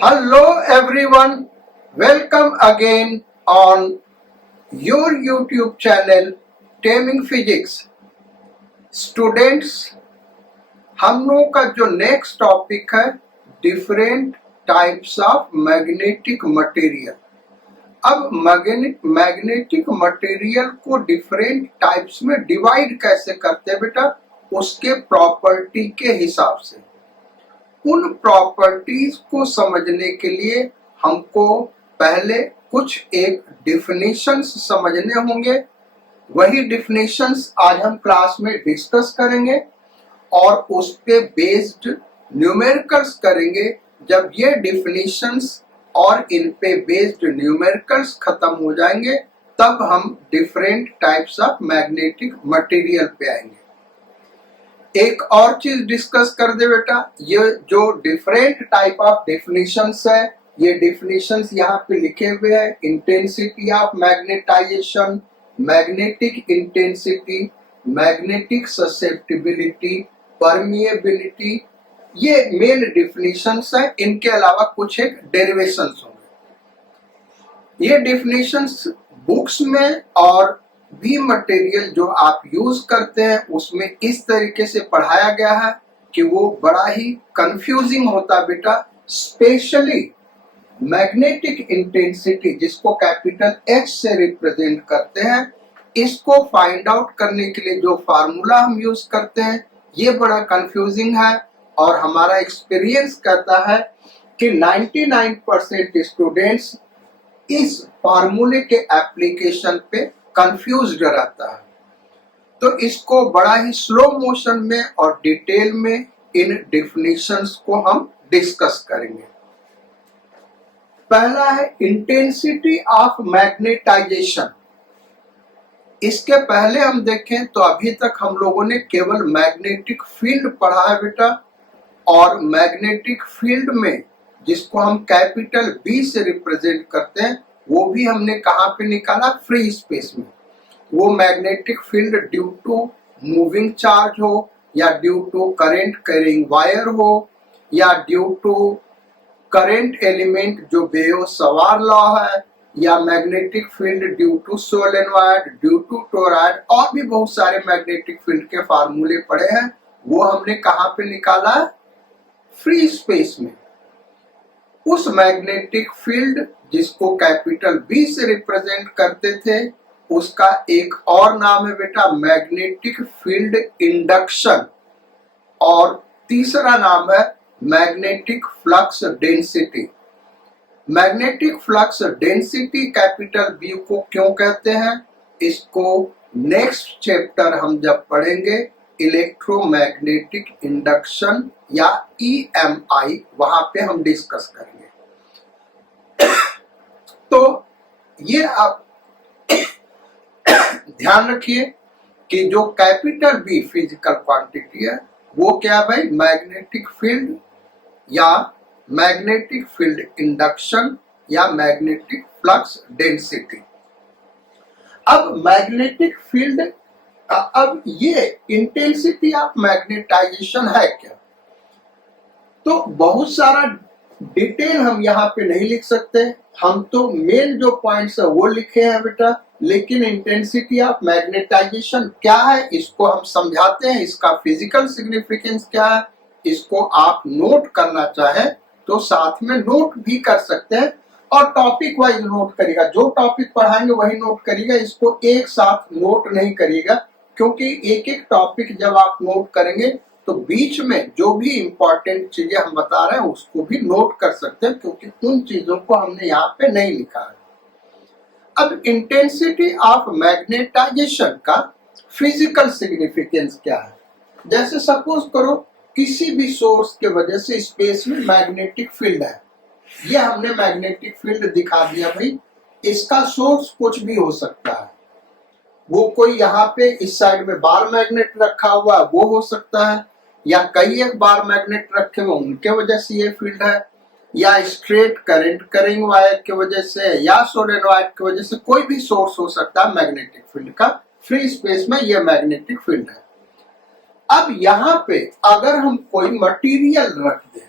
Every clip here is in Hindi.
Hello everyone, welcome again on your YouTube channel Taming Physics. Students, हम लोगों का जो नेक्स्ट टॉपिक है different types of magnetic material. अब मैग्नेटिक मटेरियल को डिफरेंट टाइप्स में डिवाइड कैसे करते हैं बेटा, उसके प्रॉपर्टी के हिसाब से। उन प्रॉपर्टीज को समझने के लिए हमको पहले कुछ एक डिफिनेशंस समझने होंगे। वही डिफिनेशंस आज हम क्लास में डिस्कस करेंगे और उस पे बेस्ड न्यूमेरिकल्स करेंगे। जब ये डिफिनेशंस और इन पे बेस्ड न्यूमेरिकल्स खत्म हो जाएंगे तब हम different types of magnetic material पे आएंगे। एक और चीज डिस्कस कर दे बेटा, ये जो डिफरेंट टाइप ऑफ डेफिनेशंस है, ये डेफिनेशंस यहाँ पे लिखे हुए हैं। Intensity of magnetisation, magnetic intensity, magnetic susceptibility, permeability, ये मेन डेफिनेशंस है। इनके अलावा कुछ एक डेरिवेशंस होंगे। ये डेफिनेशंस बुक्स में और भी मटेरियल जो आप यूज करते हैं उसमें इस तरीके से पढ़ाया गया है कि वो बड़ा ही कंफ्यूजिंग होता बेटा। स्पेशली मैग्नेटिक इंटेंसिटी जिसको कैपिटल H से रिप्रेजेंट करते हैं, इसको फाइंड आउट करने के लिए जो फार्मूला हम यूज करते हैं ये बड़ा कंफ्यूजिंग है। और हमारा एक्सपीरियंस कहता है कि 99% स्टूडेंट्स इस फार्मूले के एप्लीकेशन पे कंफ्यूज्ड रहता है। तो इसको बड़ा ही स्लो मोशन में और डिटेल में इन डेफिनेशंस को हम डिस्कस करेंगे। पहला है इंटेंसिटी ऑफ मैग्नेटाइजेशन। इसके पहले हम देखें तो अभी तक हम लोगों ने केवल मैग्नेटिक फील्ड पढ़ा है बेटा, और मैग्नेटिक फील्ड में जिसको हम कैपिटल B से रिप्रेजेंट करते हैं वो भी हमने कहाँ पे निकाला, फ्री स्पेस में। वो magnetic field due to moving charge हो या due to current carrying wire हो या ड्यू टू करंट एलिमेंट जो बेयो सवार लॉ है, या magnetic field due to solenoid, due to toroid, और भी बहुत सारे मैग्नेटिक फील्ड के फार्मूले पड़े हैं। वो हमने कहाँ पे निकाला, फ्री स्पेस में। उस मैग्नेटिक फील्ड जिसको कैपिटल B से रिप्रेजेंट करते थे उसका एक और नाम है बेटा मैग्नेटिक फील्ड इंडक्शन, और तीसरा नाम है magnetic flux density. Magnetic flux density capital B को क्यों कहते हैं, इसको नेक्स्ट चैप्टर हम जब पढ़ेंगे इलेक्ट्रोमैग्नेटिक इंडक्शन या EMI, वहां पे हम डिस्कस करेंगे। तो ये आप ध्यान रखिए कि जो कैपिटल B फिजिकल क्वांटिटी है वो क्या है भाई, मैग्नेटिक फील्ड या मैग्नेटिक फील्ड इंडक्शन या मैग्नेटिक फ्लक्स डेंसिटी। अब मैग्नेटिक फील्ड, अब ये इंटेंसिटी ऑफ मैग्नेटाइजेशन है क्या, तो बहुत सारा डिटेल हम यहाँ पे नहीं लिख सकते। हम तो मेन जो पॉइंट्स है वो लिखे हैं बेटा, लेकिन इंटेंसिटी ऑफ मैग्नेटाइजेशन क्या है इसको हम समझाते हैं। इसका फिजिकल सिग्निफिकेंस क्या है, इसको आप नोट करना चाहें तो साथ में नोट भी कर सकते हैं और टॉपिक वाइज नोट करिएगा। जो टॉपिक पढ़ाएंगे वही नोट करिएगा, इसको एक साथ नोट नहीं करिएगा, क्योंकि एक एक टॉपिक जब आप नोट करेंगे तो बीच में जो भी इंपॉर्टेंट चीजें हम बता रहे हैं उसको भी नोट कर सकते हैं, क्योंकि उन चीजों को हमने यहाँ पे नहीं लिखा है। अब इंटेंसिटी ऑफ मैग्नेटाइजेशन का फिजिकल सिग्निफिकेंस क्या है, जैसे सपोज करो किसी भी सोर्स के वजह से स्पेस में मैग्नेटिक फील्ड है। ये हमने मैग्नेटिक फील्ड दिखा दिया भाई, इसका सोर्स कुछ भी हो सकता है। वो कोई यहाँ पे इस साइड में बार मैग्नेट रखा हुआ है वो हो सकता है, या कई एक बार मैग्नेट रखे हुए उनके वजह से ये फील्ड है, या स्ट्रेट करंट कैरिंग वायर की वजह से, या सोलेनॉइड की वजह से, कोई भी सोर्स हो सकता है मैग्नेटिक फील्ड का। फ्री स्पेस में ये मैग्नेटिक फील्ड है। अब यहाँ पे अगर हम कोई मटेरियल रख दें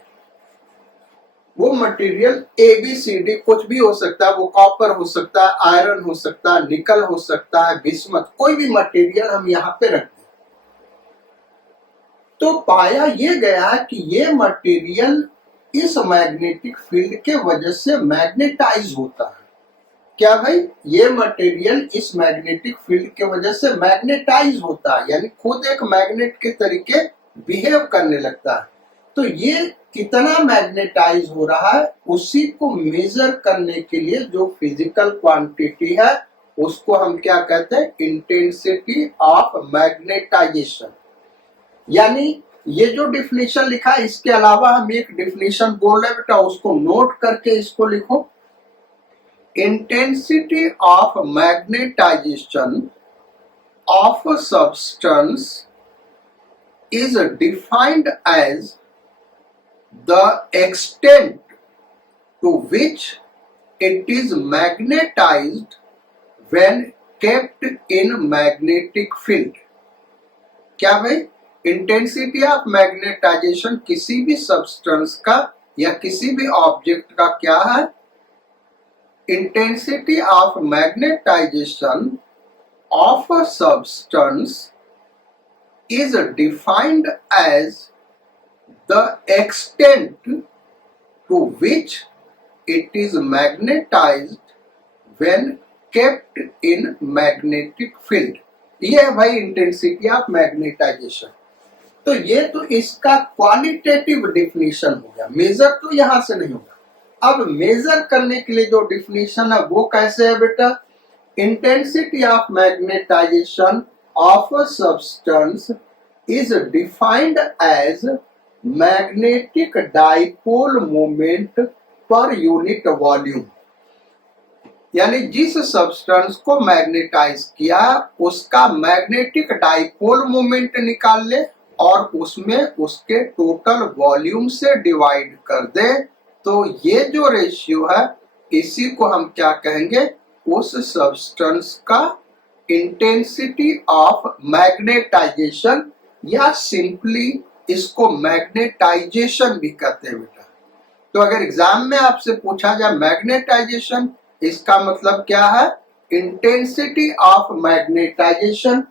वो मटेरियल ABCD कुछ भी हो सकता है, वो कॉपर हो सकता है, आयरन हो सकता है, निकल हो सकता है, बिस्मथ, कोई भी मटेरियल हम यहाँ पे रख दें। तो पाया ये गया कि ये मटेरियल इस मैग्नेटिक फील्ड के वजह से मैग्नेटाइज होता है। क्या भाई? ये मटेरियल इस मैग्नेटिक फील्ड के वजह से मैग्नेटाइज होता है, यानी खुद एक मैग्नेट के तरीके बिहेव करने लगता है। तो ये कितना मैग्नेटाइज हो रहा है, उसी को मेजर करने के लिए जो फिजिकल क्वांटिटी है उसको हम क्या कहते हैं? Intensity of magnetisation. यानी ये जो डिफिनेशन लिखा है, इसके अलावा हम एक डिफिनेशन बोल रहे हैं बेटा, उसको नोट करके इसको लिखो। Intensity of magnetisation of a substance is defined as the extent to which it is magnetized when kept in magnetic field। क्या भाई? इंटेंसिटी ऑफ मैग्नेटाइजेशन किसी भी सब्सटेंस का या किसी भी ऑब्जेक्ट का क्या है? Intensity of magnetisation of a substance is defined as the extent to which it is magnetized when kept in magnetic field। ये है भाई इंटेंसिटी ऑफ मैग्नेटाइजेशन। तो ये तो इसका क्वालिटेटिव डिफिनीशन हो गया, मेजर तो यहां से नहीं होगा। अब मेजर करने के लिए जो डिफिनीशन है वो कैसे है बेटा? Intensity of magnetization of a substance is defined as magnetic dipole moment per unit volume। यानी जिस सब्सटेंस को मैग्नेटाइज किया उसका मैग्नेटिक डाइपोल मोमेंट निकाल ले और उसमें उसके टोटल वॉल्यूम से डिवाइड कर दे, तो ये जो रेशियो है इसी को हम क्या कहेंगे? उस सब्सटेंस का इंटेंसिटी ऑफ मैग्नेटाइजेशन, या सिंपली इसको मैग्नेटाइजेशन भी कहते हैं बेटा। तो अगर एग्जाम में आपसे पूछा जाए मैग्नेटाइजेशन, इसका मतलब क्या है? Intensity of magnetization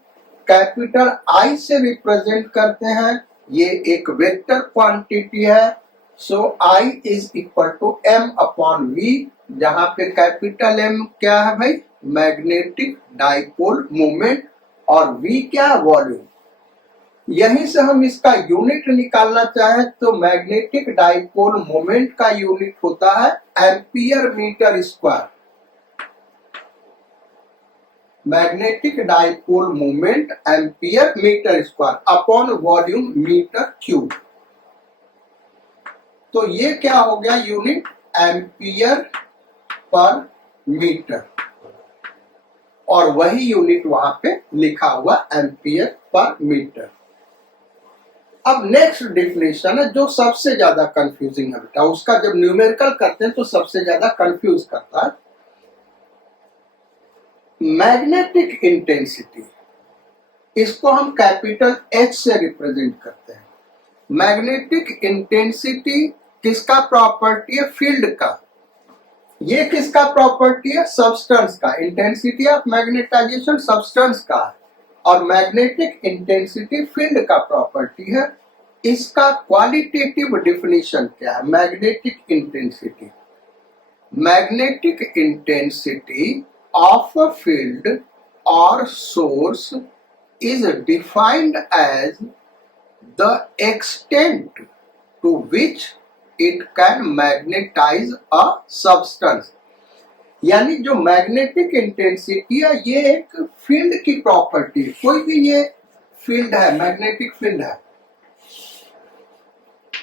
capital I से रिप्रेजेंट करते हैं, ये एक वेक्टर क्वांटिटी है। So I is equal to M upon V, जहां पे कैपिटल M क्या है भाई? मैग्नेटिक डाइपोल मोमेंट, और V क्या है? वॉल्यूम। यहीं से हम इसका यूनिट निकालना चाहें तो मैग्नेटिक डाइपोल मोमेंट का यूनिट होता है ampere metre square. Magnetic dipole moment ampere metre square upon volume metre cube. तो ये क्या हो गया? यूनिट एम्पियर पर मीटर, और वही यूनिट वहां पे लिखा हुआ एम्पियर पर मीटर। अब नेक्स्ट डिफिनेशन है जो सबसे ज्यादा कंफ्यूजिंग है बेटा, उसका जब न्यूमेरिकल करते हैं तो सबसे ज्यादा कंफ्यूज करता है। मैग्नेटिक इंटेंसिटी, इसको हम कैपिटल H से रिप्रेजेंट करते हैं। मैग्नेटिक इंटेंसिटी किसका प्रॉपर्टी है? फील्ड का। ये किसका प्रॉपर्टी है? सब्सटेंस का। इंटेंसिटी ऑफ मैग्नेटाइजेशन सब्सटेंस का है, और मैग्नेटिक इंटेंसिटी फील्ड का प्रॉपर्टी है। इसका क्वालिटेटिव डिफिनीशन क्या है? Magnetic intensity, magnetic intensity of a field और source is defined as the extent to which it can magnetize a substance। यानी जो मैग्नेटिक इंटेंसिटी है ये एक फील्ड की प्रॉपर्टी है। कोई भी ये फील्ड है, मैग्नेटिक फील्ड है,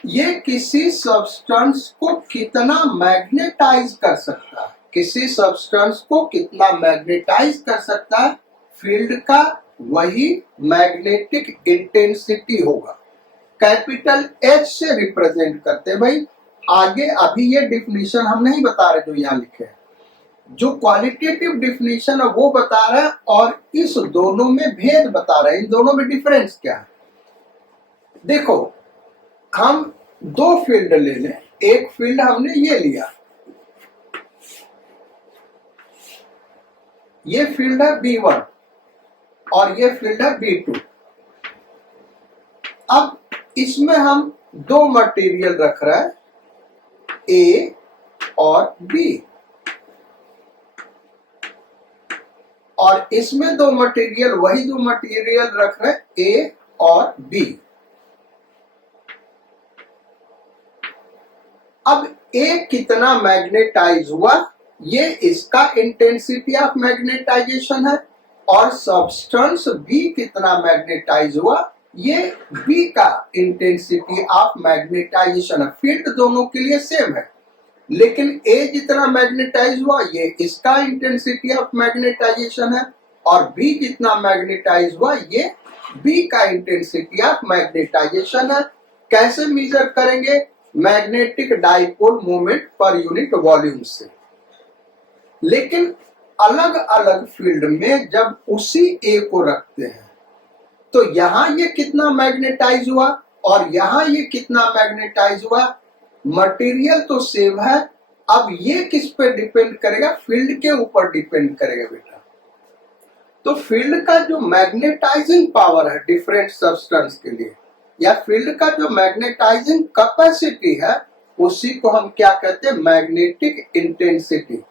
ये किसी सब्सटेंस को कितना मैग्नेटाइज कर सकता है, किसी सब्सटेंस को कितना मैग्नेटाइज कर सकता है फील्ड का, वही मैग्नेटिक इंटेंसिटी होगा। कैपिटल H से रिप्रेजेंट करते भाई। आगे अभी ये डिफिनीशन हम नहीं बता रहे जो यहाँ लिखे हैं, जो क्वालिटेटिव डिफिनीशन है वो बता रहे हैं, और इस दोनों में भेद बता रहे हैं, इन दोनों में डिफरेंस क्या है। देखो, हम दो फील्ड ले लें, एक फील्ड हमने ये लिया, ये फील्ड है B1 और ये फील्ड है B2। अब इसमें हम दो मटेरियल रख रहे हैं, A और B, और इसमें दो मटेरियल, वही दो मटेरियल रख रहे हैं A और B। अब A कितना मैग्नेटाइज हुआ, ये इसका इंटेंसिटी ऑफ मैग्नेटाइजेशन है, और सब्सटेंस B कितना मैग्नेटाइज हुआ, ये B का इंटेंसिटी ऑफ मैग्नेटाइजेशन है। फील्ड दोनों के लिए सेम है, लेकिन A जितना मैग्नेटाइज हुआ ये इसका इंटेंसिटी ऑफ मैग्नेटाइजेशन है, और B जितना मैग्नेटाइज हुआ ये B का इंटेंसिटी ऑफ मैग्नेटाइजेशन है। कैसे मेजर करेंगे? Magnetic dipole moment per unit volume से। लेकिन अलग अलग फील्ड में जब उसी A को रखते हैं तो यहां ये कितना मैग्नेटाइज हुआ और यहां ये कितना मैग्नेटाइज हुआ, मटेरियल तो सेम है। अब ये किस पे डिपेंड करेगा? फील्ड के ऊपर डिपेंड करेगा बेटा। तो फील्ड का जो मैग्नेटाइजिंग पावर है डिफरेंट सब्सटेंस के लिए, या फील्ड का जो मैग्नेटाइजिंग कैपेसिटी है, उसी को हम क्या कहते हैं? Magnetic intensity.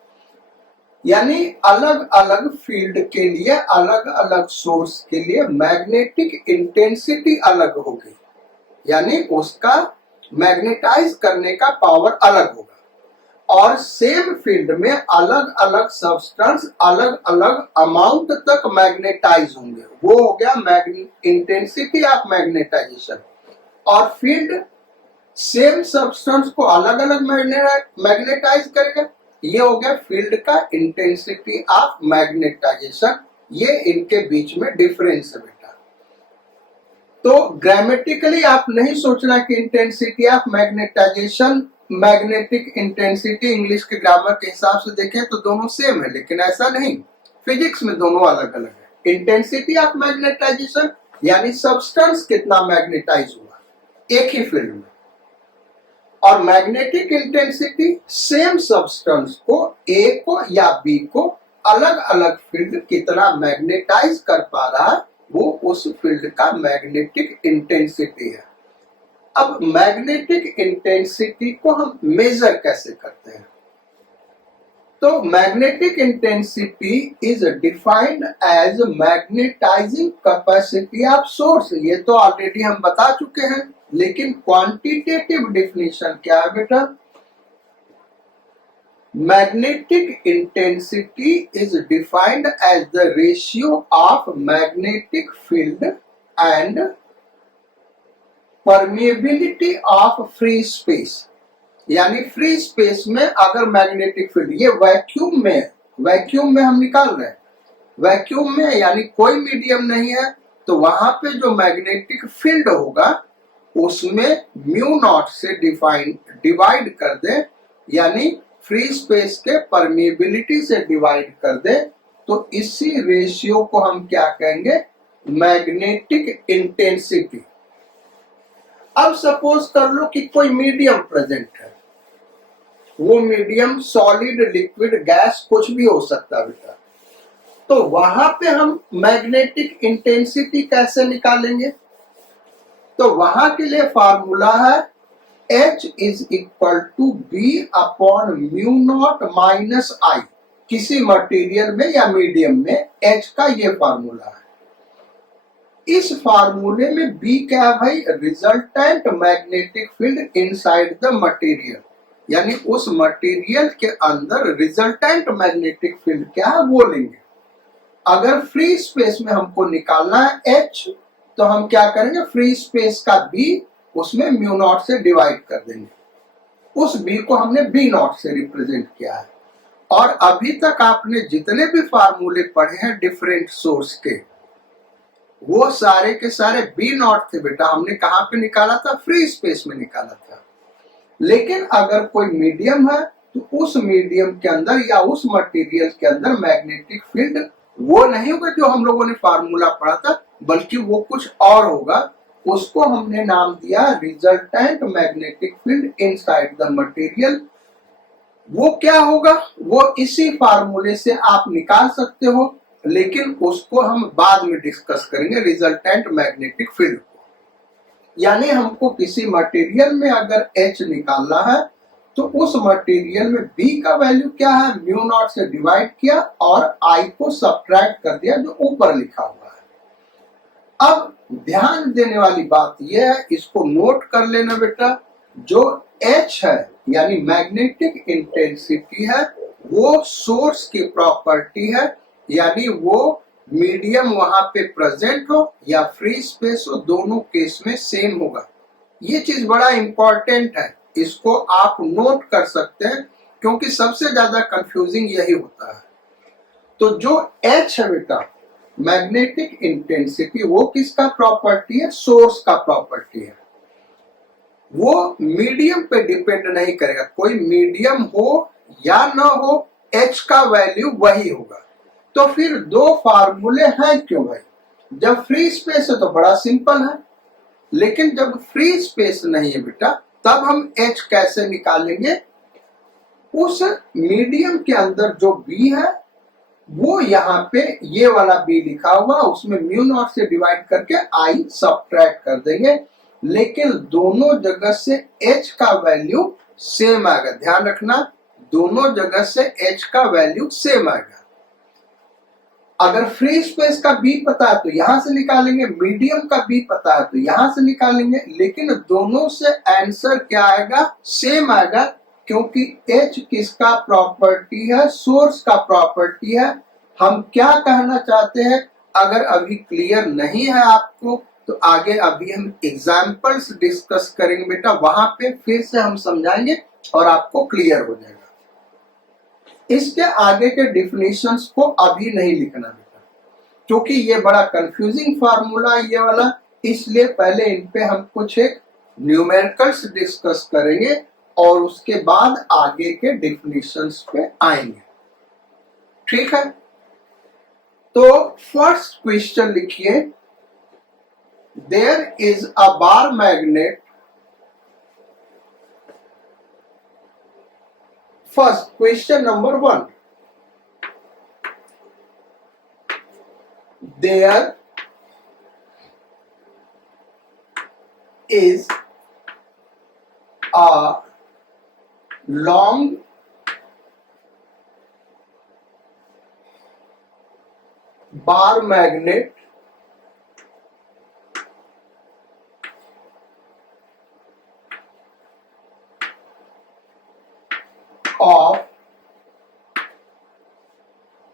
यानी अलग अलग फील्ड के लिए, अलग अलग सोर्स के लिए मैग्नेटिक इंटेंसिटी अलग होगी, यानी उसका मैग्नेटाइज करने का पावर अलग होगा। और सेम फील्ड में अलग अलग सब्सटेंस अलग अलग अमाउंट तक मैग्नेटाइज होंगे, वो हो गया इंटेंसिटी ऑफ मैग्नेटाइजेशन। और फील्ड सेम सब्सटेंस को अलग अलग मैग्नेटाइज करेगा, ये हो गया फील्ड का इंटेंसिटी ऑफ मैग्नेटाइजेशन। ये इनके बीच में डिफरेंस है बेटा। तो ग्रामेटिकली आप नहीं सोचना कि intensity of magnetisation, magnetic intensity English के ग्रामर के हिसाब से देखें तो दोनों सेम है, लेकिन ऐसा नहीं। फिजिक्स में दोनों अलग अलग है। इंटेंसिटी ऑफ मैग्नेटाइजेशन यानी सब्सटेंस कितना मैग्नेटाइज हुआ एक ही फील्ड में, और मैग्नेटिक इंटेंसिटी सेम सब्सटेंस को, A को या B को अलग अलग फील्ड कितना मैग्नेटाइज कर पा रहा है, वो उस फील्ड का मैग्नेटिक इंटेंसिटी है। अब मैग्नेटिक इंटेंसिटी को हम मेजर कैसे करते हैं? तो magnetic intensity is defined as magnetizing capacity of source. ये तो ऑलरेडी हम बता चुके हैं, लेकिन क्वांटिटेटिव डेफिनेशन क्या है बेटा? Magnetic intensity is defined as the ratio of magnetic field and permeability of free space. यानी फ्री स्पेस में अगर मैग्नेटिक फील्ड, ये वैक्यूम में हम निकाल रहे हैं, वैक्यूम में यानी कोई मीडियम नहीं है, तो वहां पे जो मैग्नेटिक फील्ड होगा उसमें म्यू नॉट से डिवाइड कर दे, यानी फ्री स्पेस के परमिएबिलिटी से डिवाइड कर दे, तो इसी रेशियो को हम क्या कहेंगे? Magnetic intensity. अब सपोज कर लो कि कोई मीडियम प्रेजेंट है, वो मीडियम सॉलिड, लिक्विड, गैस कुछ भी हो सकता है बेटा। तो वहां पे हम मैग्नेटिक इंटेंसिटी कैसे निकालेंगे? तो वहां के लिए फॉर्मूला है H is equal to B upon mu not minus I। किसी मटेरियल में या मीडियम में H का ये फॉर्मूला है। इस फार्मूले में B क्या है भाई? Resultant magnetic field inside the material, यानी उस मटेरियल के अंदर रिजल्टेंट मैग्नेटिक फील्ड क्या है वो लेंगे। अगर फ्री स्पेस में हमको निकालना है H, तो हम क्या करेंगे? फ्री स्पेस का B उसमें म्यू नॉट से डिवाइड कर देंगे। उस B को हमने B नॉट से रिप्रेजेंट किया है। और अभी तक आपने जितने भी फार्मूले पढ़े हैं डिफरेंट सोर्स के, वो सारे के सारे B नॉट थे बेटा। हमने कहां पे निकाला था? फ्री स्पेस में निकाला था। लेकिन अगर कोई मीडियम है तो उस मीडियम के अंदर या उस मटेरियल के अंदर मैग्नेटिक फील्ड वो नहीं होगा जो हम लोगों ने फार्मूला पढ़ा था, बल्कि वो कुछ और होगा। उसको हमने नाम दिया resultant magnetic field inside the material. वो क्या होगा, वो इसी फार्मूले से आप निकाल सकते हो, लेकिन उसको हम बाद में डिस्कस करेंगे रिजल्टेंट मैग्नेटिक फील्ड को। यानी हमको किसी मटेरियल में अगर H निकालना है तो उस मटेरियल में B का वैल्यू क्या है, म्यू नॉट से डिवाइड किया और I को सब्ट्रैक्ट कर दिया जो ऊपर लिखा हुआ है। अब ध्यान देने वाली बात यह है, इसको नोट कर लेना बेटा, जो H है यानी मैग्नेटिक इंटेंसिटी है वो सोर्स की प्रॉपर्टी है, यानी वो मीडियम वहां पे प्रेजेंट हो या फ्री स्पेस हो, दोनों केस में सेम होगा। ये चीज बड़ा इंपॉर्टेंट है, इसको आप नोट कर सकते हैं क्योंकि सबसे ज्यादा कंफ्यूजिंग यही होता है। तो जो H है बेटा मैग्नेटिक इंटेंसिटी, वो किसका प्रॉपर्टी है, सोर्स का प्रॉपर्टी है। वो मीडियम पे डिपेंड नहीं करेगा, कोई मीडियम हो या ना हो H का वैल्यू वही होगा। तो फिर दो फार्मूले हैं क्यों भाई, जब फ्री स्पेस है तो बड़ा सिंपल है, लेकिन जब फ्री स्पेस नहीं है बेटा तब हम H कैसे निकालेंगे, उस मीडियम के अंदर जो B है वो यहाँ पे ये वाला B लिखा हुआ, उसमें म्यू नॉट से डिवाइड करके I सब्ट्रैक्ट कर देंगे, लेकिन दोनों जगह से H का वैल्यू सेम आएगा। ध्यान रखना, दोनों जगह से H का वैल्यू सेम आएगा। अगर फ्री स्पेस का B पता है तो यहां से निकालेंगे, मीडियम का B पता है तो यहां से निकालेंगे, लेकिन दोनों से आंसर क्या आएगा, सेम आएगा, क्योंकि H किसका प्रॉपर्टी है, सोर्स का प्रॉपर्टी है। हम क्या कहना चाहते हैं, अगर अभी क्लियर नहीं है आपको तो आगे अभी हम एग्जाम्पल्स डिस्कस करेंगे बेटा, वहां पे फिर से हम समझाएंगे और आपको क्लियर हो जाएगा। इसके आगे के डिफिनेशंस को अभी नहीं लिखना बेटा, क्योंकि ये बड़ा कंफ्यूजिंग फार्मूला ये वाला, इसलिए पहले इन पे हम कुछ एक न्यूमेरिकल्स डिस्कस करेंगे और उसके बाद आगे के डिफिनेशंस पे आएंगे। ठीक है, तो फर्स्ट क्वेश्चन लिखिए, there is a bar magnet. First, question number 1. There is a long bar magnet of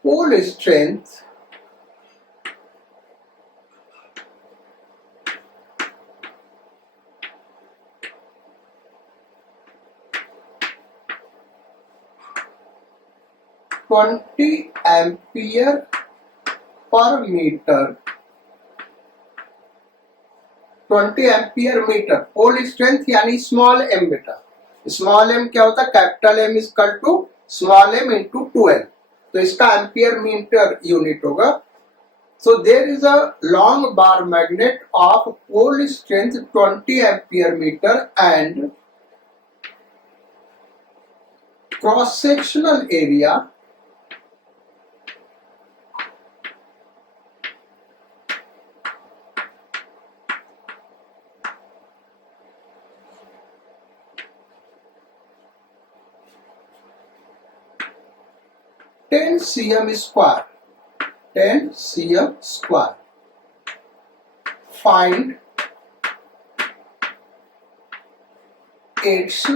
pole strength 20 ampere per meter। 20 ampere metre, pole strength यानी स्मॉल एम बेटा। स्मॉल एम क्या होता है, capital M is equal to small M into 12, तो इसका एम्पियर मीटर यूनिट होगा। So there is a long bar magnet of pole strength 20 ampere metre and cross sectional area 10 cm square, 10 cm square. Find its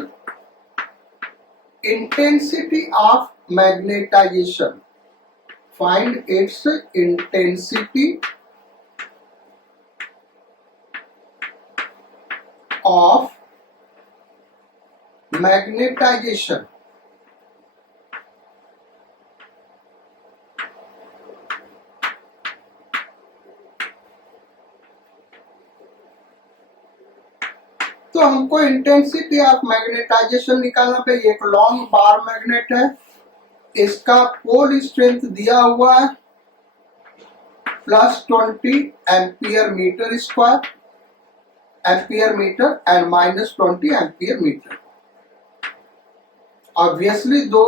intensity of magnetization. Find its intensity of magnetization. तो हमको इंटेंसिटी ऑफ मैग्नेटाइजेशन निकालना पे, एक लॉन्ग बार मैग्नेट है, इसका पोल स्ट्रेंथ दिया हुआ है +20 ampere metre square. Ampere metre and -20 ampere metre. Obviously दो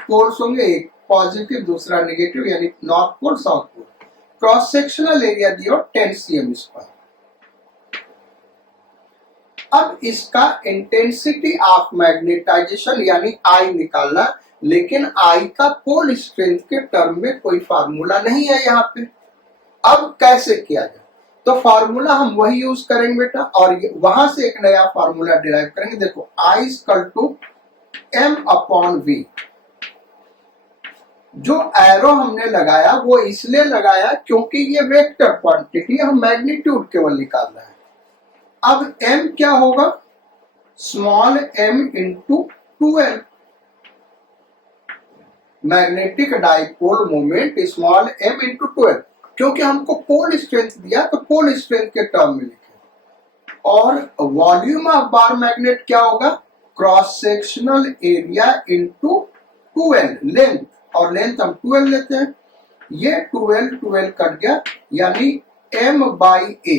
पोल्स होंगे, एक पॉजिटिव दूसरा नेगेटिव, यानी north pole south pole. Cross sectional area दिया 10 cm स्क्वायर। अब इसका इंटेंसिटी ऑफ मैग्नेटाइजेशन यानी आई निकालना, लेकिन आई का पोल स्ट्रेंथ के टर्म में कोई फार्मूला नहीं है यहाँ पे। अब कैसे किया जाए? तो फार्मूला हम वही यूज करेंगे बेटा, और वहां से एक नया फार्मूला डिराइव करेंगे। देखो I equal to m upon v। जो एरो हमने लगाया वो इसलिए लगाया क्योंकि ये वेक्टर क्वांटिटी, हम मैग्नीट्यूड केवल निकाल रहे हैं। अब m क्या होगा? Small m into 2l। Magnetic dipole moment small m into 2l, क्योंकि हमको पोल स्ट्रेंथ दिया तो पोल स्ट्रेंथ के टर्म में लिखे। और वॉल्यूम ऑफ बार मैग्नेट क्या होगा? Cross sectional area into 2l length, और लेंथ हम 2l लेते हैं। ये 12 कट गया, यानी m/a।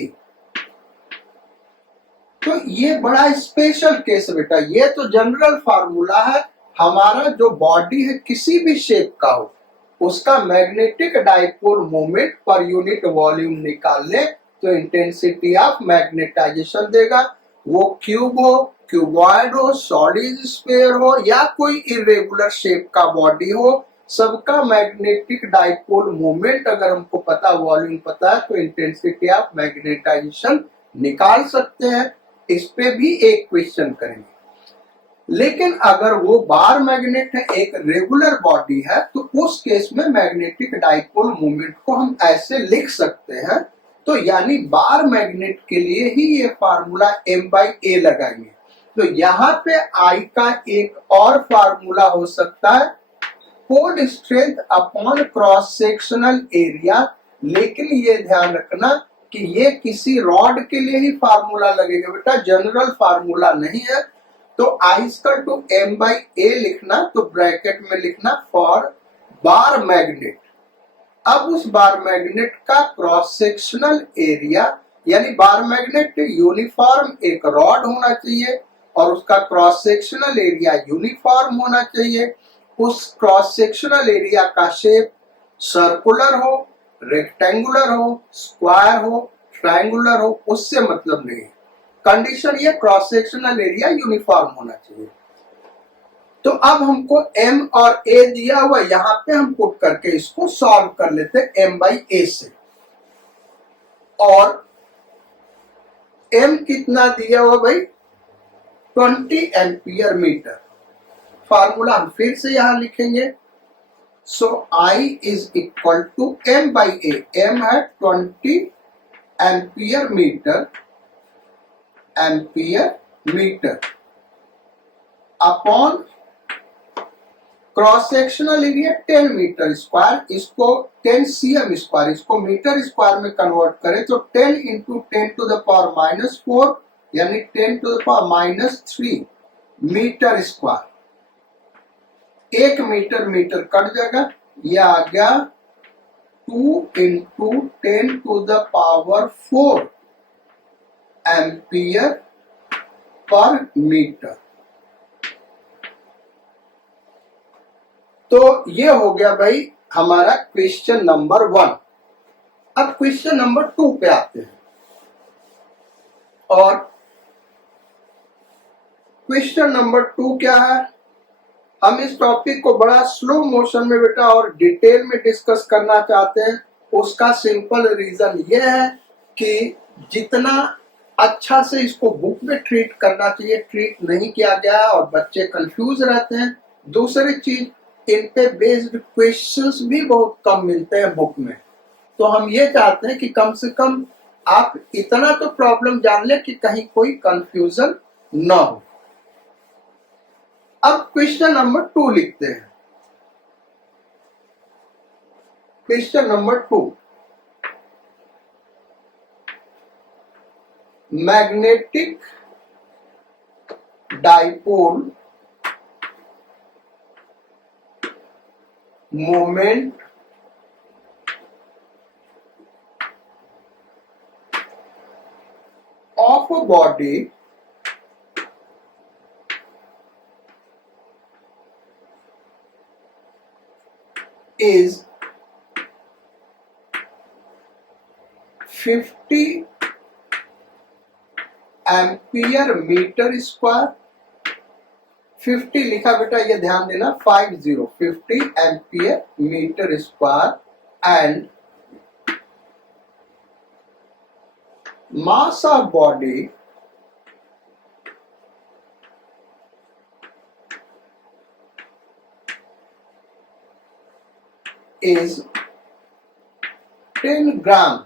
तो ये बड़ा स्पेशल केस है बेटा, ये तो जनरल फार्मूला है। हमारा जो बॉडी है किसी भी शेप का हो, उसका magnetic dipole moment per unit volume निकाल ले तो इंटेंसिटी ऑफ मैग्नेटाइजेशन देगा। वो क्यूब हो, क्यूबॉइड हो, सॉलिड स्फीयर हो, या कोई इरेगुलर शेप का बॉडी हो, सबका मैग्नेटिक डाइपोल मोमेंट अगर हमको पता, वॉल्यूम पता है, तो इंटेंसिटी ऑफ मैग्नेटाइजेशन निकाल सकते हैं। इस पे भी एक क्वेश्चन करेंगे। लेकिन अगर वो बार मैग्नेट है, एक रेगुलर बॉडी है, तो उस केस में मैग्नेटिक डाइपोल मोमेंट को हम ऐसे लिख सकते हैं। तो यानी बार मैग्नेट के लिए ही ये फार्मूला m/a लगाएंगे। तो यहाँ पे I का एक और फार्मूला हो सकता है, pole strength upon cross sectional area. लेकिन ये ध्यान रखना कि ये किसी रॉड के लिए ही फार्मूला लगेगा बेटा, जनरल फार्मूला नहीं है। तो I इक्वल टू m/a लिखना, तो ब्रैकेट में लिखना फॉर बार मैग्नेट। अब उस बार मैग्नेट का क्रॉस सेक्शनल एरिया, यानी बार मैग्नेट यूनिफॉर्म एक रॉड होना चाहिए और उसका क्रॉस सेक्शनल एरिया यूनिफॉर्म होना चाहिए। उस क्रॉस सेक्शनल एरिया का शेप सर्कुलर हो, रेक्टेंगुलर हो, स्क्वायर हो, ट्रायंगुलर हो, उससे मतलब नहीं। कंडीशन ये क्रॉस सेक्शनल एरिया यूनिफॉर्म होना चाहिए। तो अब हमको m और a दिया हुआ, यहाँ पे हम पुट करके इसको सॉल्व कर लेते हैं m/a से। और m कितना दिया हुआ भाई? 20 एम्पियर मीटर। फार्मूला हम फिर से यहां लिखेंगे। So I is equal to m/a। m है 20 ampere metre, upon cross sectional area 10 metre square, इसको 10 cm स्क्वायर, इसको मीटर स्क्वायर में कन्वर्ट करें तो 10 इंटू 10 टू द पावर -4, यानी 10 to the power -3 metre square. 1 metre कट जाएगा, ये आ गया 2 into 10 to the power 4 ampere per metre. तो ये हो गया भाई हमारा क्वेश्चन नंबर 1। अब क्वेश्चन नंबर 2 पे आते हैं। और क्वेश्चन नंबर 2 क्या है? हम इस टॉपिक को बड़ा स्लो मोशन में बेटा और डिटेल में डिस्कस करना चाहते हैं। उसका सिंपल रीजन ये है कि जितना अच्छा से इसको बुक में ट्रीट करना चाहिए, ट्रीट नहीं किया गया और बच्चे कंफ्यूज रहते हैं। दूसरी चीज, इन पे बेस्ड क्वेश्चंस भी बहुत कम मिलते हैं बुक में। तो हम ये चाहते हैं कि कम से कम आप इतना तो प्रॉब्लम जान ले कि कहीं कोई कंफ्यूजन ना हो। अब क्वेश्चन नंबर 2 लिखते हैं। Question number 2, magnetic dipole moment of of a body is 50 ampere metre square. 50 लिखा बेटा, ये ध्यान देना, 50 ampere metre square and mass of body is 10 gram।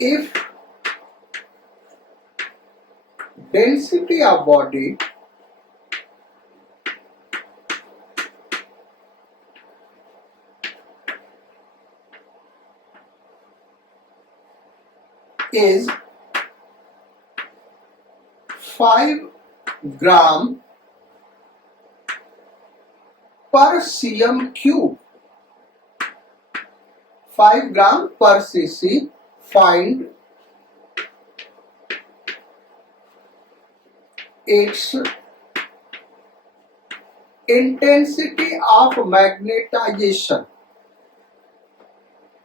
If density of body is 5 gram per cm cube, 5 gram per cc, find its intensity of magnetization।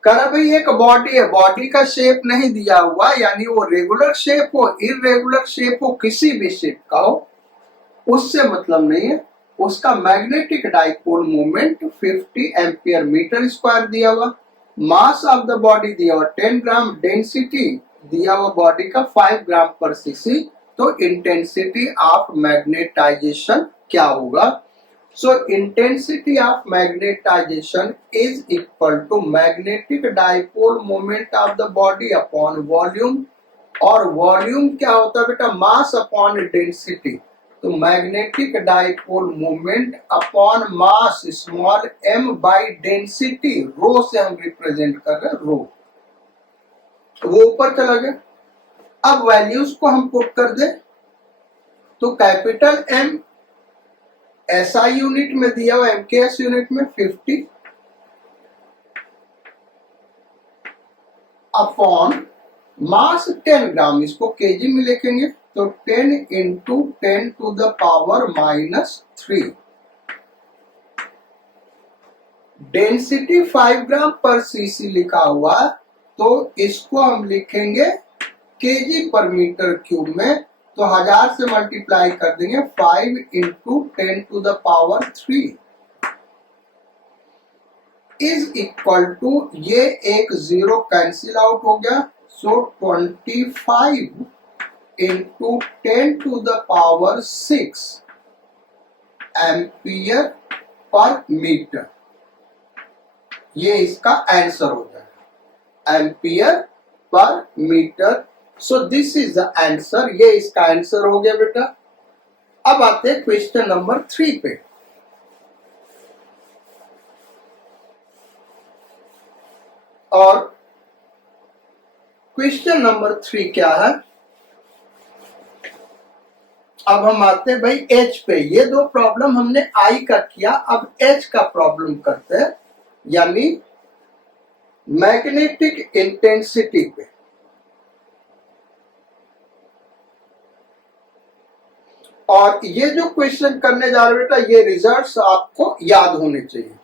करा भाई, एक बॉडी है, बॉडी का शेप नहीं दिया हुआ, यानी वो रेगुलर शेप हो, इरेगुलर शेप हो, किसी भी शेप का हो, उससे मतलब नहीं है। उसका magnetic dipole moment 50 ampere metre square दिया हुआ, मास ऑफ द बॉडी दिया हुआ 10 ग्राम, डेंसिटी दिया हुआ बॉडी का 5 ग्राम पर सीसी। तो इंटेंसिटी ऑफ मैग्नेटाइजेशन क्या होगा? So intensity of magnetization is equal to magnetic dipole moment of the body upon volume, और वॉल्यूम क्या होता है बेटा? Mass upon density. तो magnetic dipole moment upon mass small m by density, rho से हम रिप्रेजेंट कर रहे हैं, रो, वो ऊपर चला गया। अब वैल्यूज को हम पुट कर दे, तो कैपिटल M एसआई यूनिट में दिया हुआ, एमकेएस यूनिट में 50 अपॉन मास 10 ग्राम, इसको केजी में लिखेंगे तो 10 into 10 to the power -3। Density 5 gram per cc लिखा हुआ, तो इसको हम लिखेंगे केजी पर मीटर क्यूब में, तो 1000 से मल्टीप्लाई कर देंगे, 5 into 10 to the power 3 is equal to, ये एक जीरो कैंसिल आउट हो गया, so 25 into 10 to the power 6 ampere per metre. ये इसका आंसर हो जाएगा, ampere per metre. So this is the answer, ये इसका आंसर हो गया बेटा। अब आते हैं क्वेश्चन नंबर 3 पे। और क्वेश्चन नंबर 3 क्या है? अब हम आते हैं भाई एच पे। ये दो प्रॉब्लम हमने आई का किया, अब एच का प्रॉब्लम करते हैं, यानी मैग्नेटिक इंटेंसिटी पे। और ये जो क्वेश्चन करने जा रहे बेटा, ये रिजल्ट्स आपको याद होने चाहिए,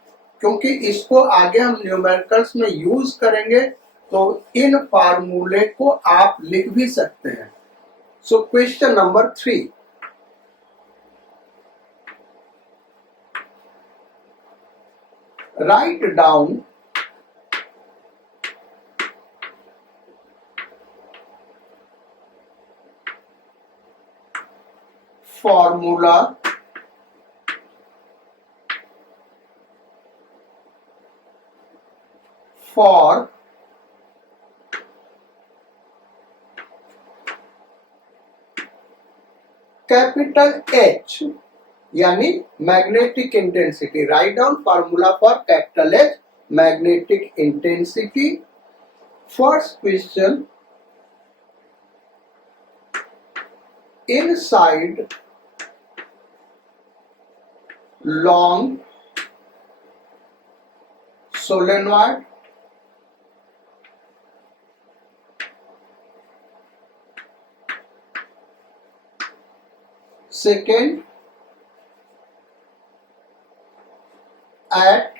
क्योंकि इसको आगे हम न्यूमेरिकल्स में यूज करेंगे, तो इन फार्मूले को आप लिख भी सकते हैं। So question number 3, write down formula for capital H, यानी magnetic intensity. Write down formula for capital H magnetic intensity. First question, inside long solenoid, second, at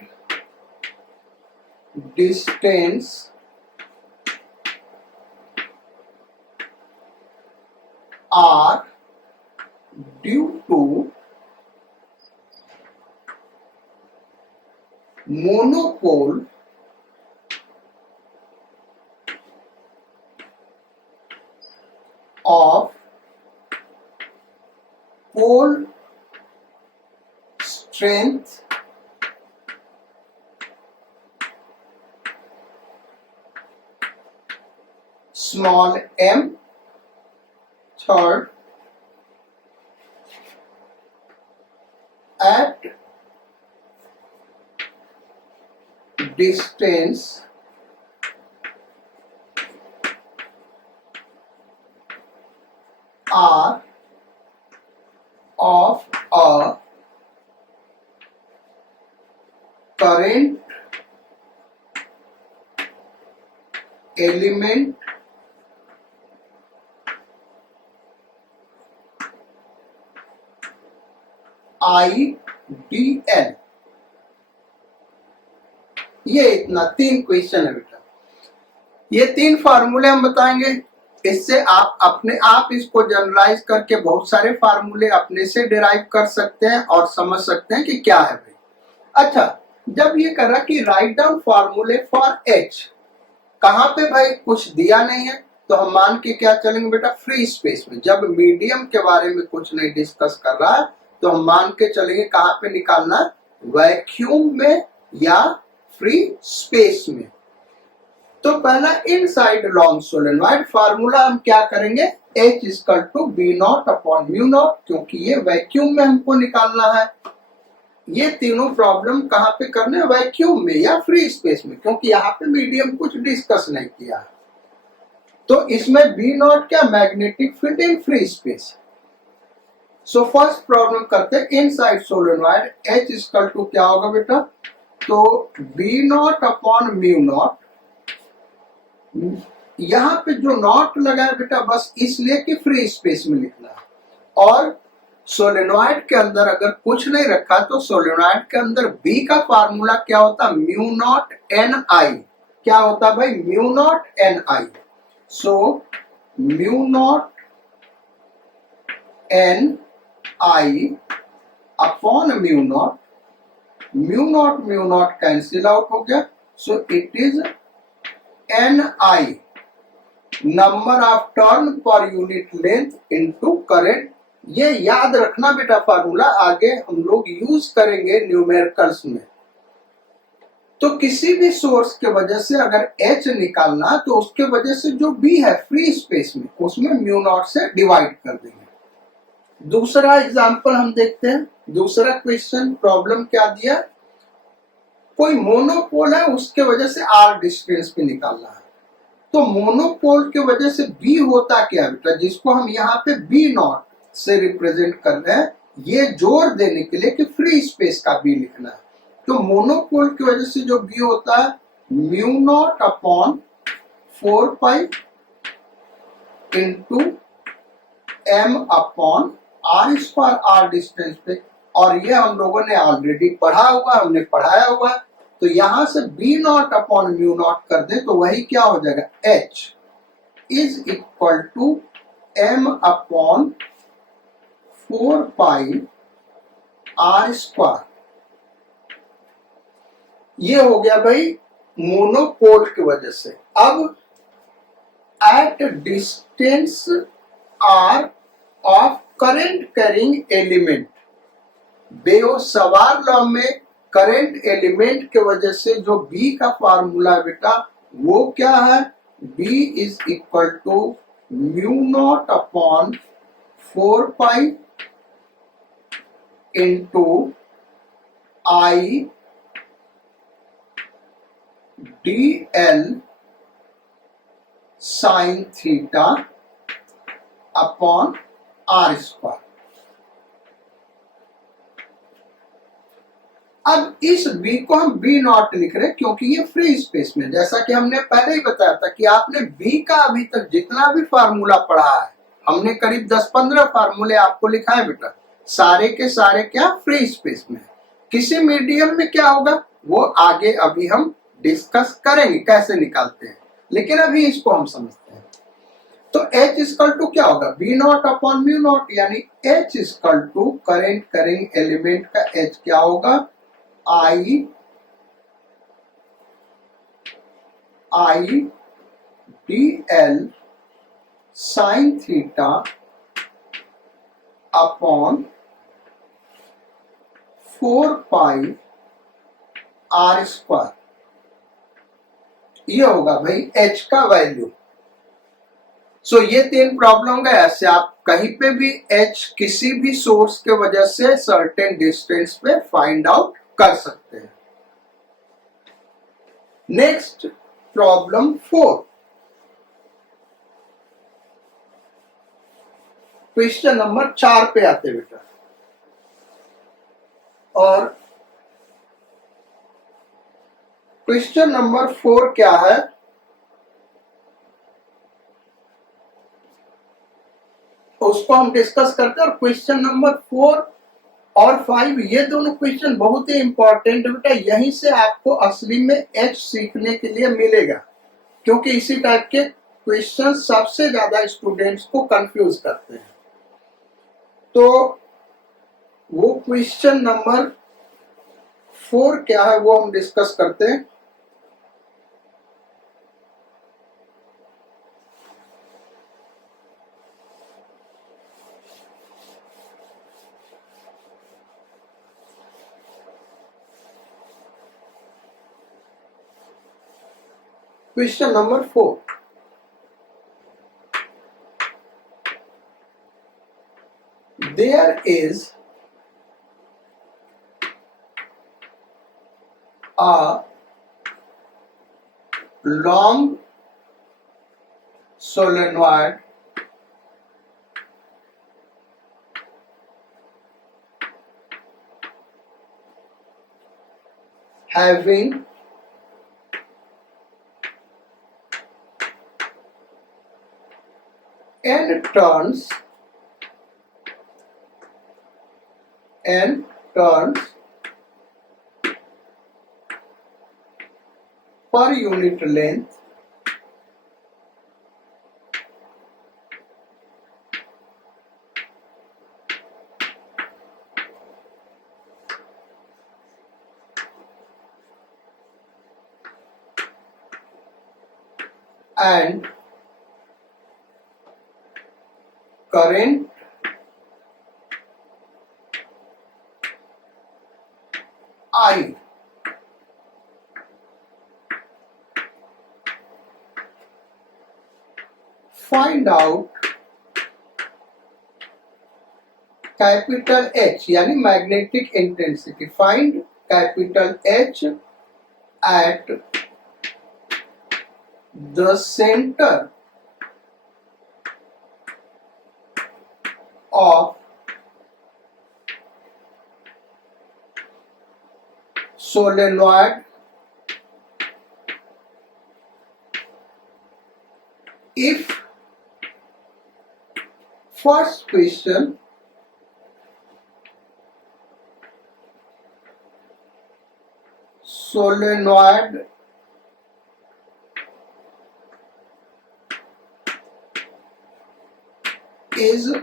distance r due to monopole of pole strength small m, third, at distance r of a current element IDL। ये इतना 3 क्वेश्चन है बेटा। ये 3 फार्मूले हम बताएंगे, इससे आप अपने आप इसको जनरलाइज करके बहुत सारे फार्मूले अपने से डिराइव कर सकते हैं और समझ सकते हैं कि क्या है भाई। अच्छा, जब ये करा कि राइट डाउन फार्मूले फॉर H, कहां पे भाई कुछ दिया नहीं है तो हम मान के क्या चलेंगे बेटा, फ्री स्पेस में। जब मीडियम के बारे में कुछ नहीं डिस्कस कर रहा है तो हम मान के चलेंगे कहां पे निकालना, वैक्यूम में या फ्री स्पेस में। तो पहला इनसाइड लॉन्ग सोलेनॉइड फार्मूला हम क्या करेंगे, H equal to B not upon mu naught, क्योंकि ये वैक्यूम में हमको निकालना है। ये तीनों प्रॉब्लम कहां पे करने, वैक्यूम में या फ्री स्पेस में, क्योंकि यहाँ पे मीडियम कुछ डिस्कस नहीं किया है। तो इसमें बी नॉट क्या, magnetic field in free space. So first problem करते हैं inside solenoid, H equal to क्या होगा बेटा, तो B not upon mu naught. यहाँ पे जो नॉट लगा है बेटा बस इसलिए कि फ्री स्पेस में लिखना है, और सोलेनॉइड के अंदर अगर कुछ नहीं रखा तो सोलेनॉइड के अंदर बी का फार्मूला क्या होता, म्यू नॉट एन आई। क्या होता भाई, mu not an I. So mu not an I upon mu not, mu naught cancel out हो गया। So it is an I number of turn per unit length into current. ये याद रखना बेटा फार्मूला, आगे हम लोग यूज करेंगे न्यूमेरिकल्स में। तो किसी भी सोर्स के वजह से अगर H निकालना तो उसके वजह से जो B है फ्री स्पेस में, उसमें म्यू नॉट से डिवाइड कर देंगे। दूसरा एग्जांपल हम देखते हैं। दूसरा क्वेश्चन प्रॉब्लम क्या दिया, कोई मोनोपोल है उसके वजह से R डिस्टेंस पे निकालना है। तो मोनोपोल के वजह से B होता क्या बेटा, जिसको हम यहाँ पे B नॉट से रिप्रेजेंट कर रहे हैं, ये जोर देने के लिए कि फ्री स्पेस का B लिखना है। तो मोनोपोल की वजह से जो B होता है mu naught upon 4 pi into M upon R square, R distance पे। और ये हम लोगों ने ऑलरेडी पढ़ा हुआ, हमने पढ़ाया हुआ। तो यहां से B not upon mu not कर दे तो वही क्या हो जाएगा, H is equal to M upon 4 pi R square. ये हो गया भाई मोनोपोल की वजह से। अब at distance R of current carrying element, Biot Savart law में करंट एलिमेंट के वजह से जो B का फार्मूला बेटा वो क्या है, B is equal to mu naught upon 4 pi into I d l sine theta upon R square. अब इस बी को हम बी नॉट लिख रहे हैं क्योंकि ये फ्री स्पेस में, जैसा कि हमने पहले ही बताया था कि आपने बी का अभी तक जितना भी फार्मूला पढ़ा है, हमने करीब 10-15 फार्मूले आपको लिखा है बेटा, सारे के सारे क्या फ्री स्पेस में। किसी मीडियम में क्या होगा वो आगे अभी हम डिस्कस करेंगे कैसे निकालते हैं, लेकिन अभी इसको हम समझते हैं। तो H इक्वल टू क्या होगा, B not upon mu naught, यानी H इक्वल टू करेंट करेंगे एलिमेंट का H क्या होगा, I d l sine theta upon 4 pi R square, ये होगा भाई H का वैल्यू। सो ये 3 प्रॉब्लम का ऐसे आप कहीं पे भी H किसी भी सोर्स के वजह से सर्टेन डिस्टेंस पे फाइंड आउट कर सकते हैं। नेक्स्ट प्रॉब्लम 4, क्वेश्चन नंबर 4 पे आते बेटा, और क्वेश्चन नंबर 4 क्या है, उसको हम डिस्कस करते हैं। और क्वेश्चन नंबर 4 और 5 ये दोनों क्वेश्चन बहुत ही इंपॉर्टेंट है बेटा, यहीं से आपको असली में H सीखने के लिए मिलेगा, क्योंकि इसी टाइप के क्वेश्चन सबसे ज्यादा स्टूडेंट्स को कंफ्यूज करते हैं। तो वो क्वेश्चन नंबर 4 क्या है वो हम डिस्कस करते हैं। Question number 4. There is a long solenoid having n turns per unit length and current I. Find out capital H यानी magnetic intensity, find capital H at the center of solenoid if first question solenoid is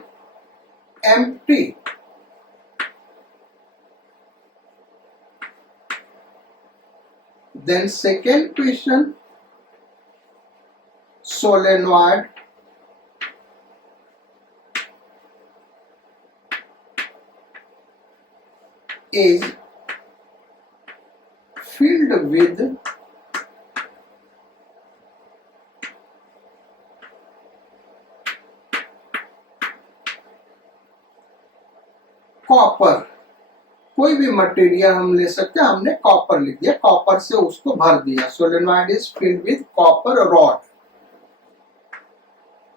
empty, then second question solenoid is filled with copper, कोई भी मटेरियल हम ले सकते हैं, हमने कॉपर लिख दिया, कॉपर से उसको भर दिया, solenoid is filled with copper rod.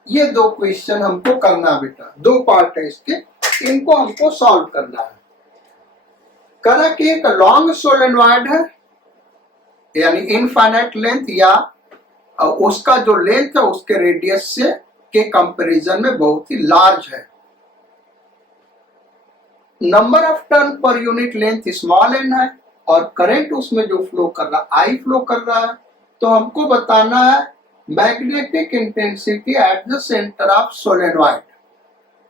ये 2 क्वेश्चन हमको करना बेटा, 2 पार्ट है इसके, इनको हमको सॉल्व करना है। करा कि एक लॉन्ग सोलेनॉइड है यानी इनफाइनाइट लेंथ, या उसका जो लेंथ है उसके रेडियस से के कंपैरिजन में बहुत ही लार्ज है। Number of turn per unit length small n है और करंट उसमें जो फ्लो कर रहा है आई फ्लो कर रहा है। तो हमको बताना है magnetic intensity at the centre of solenoid.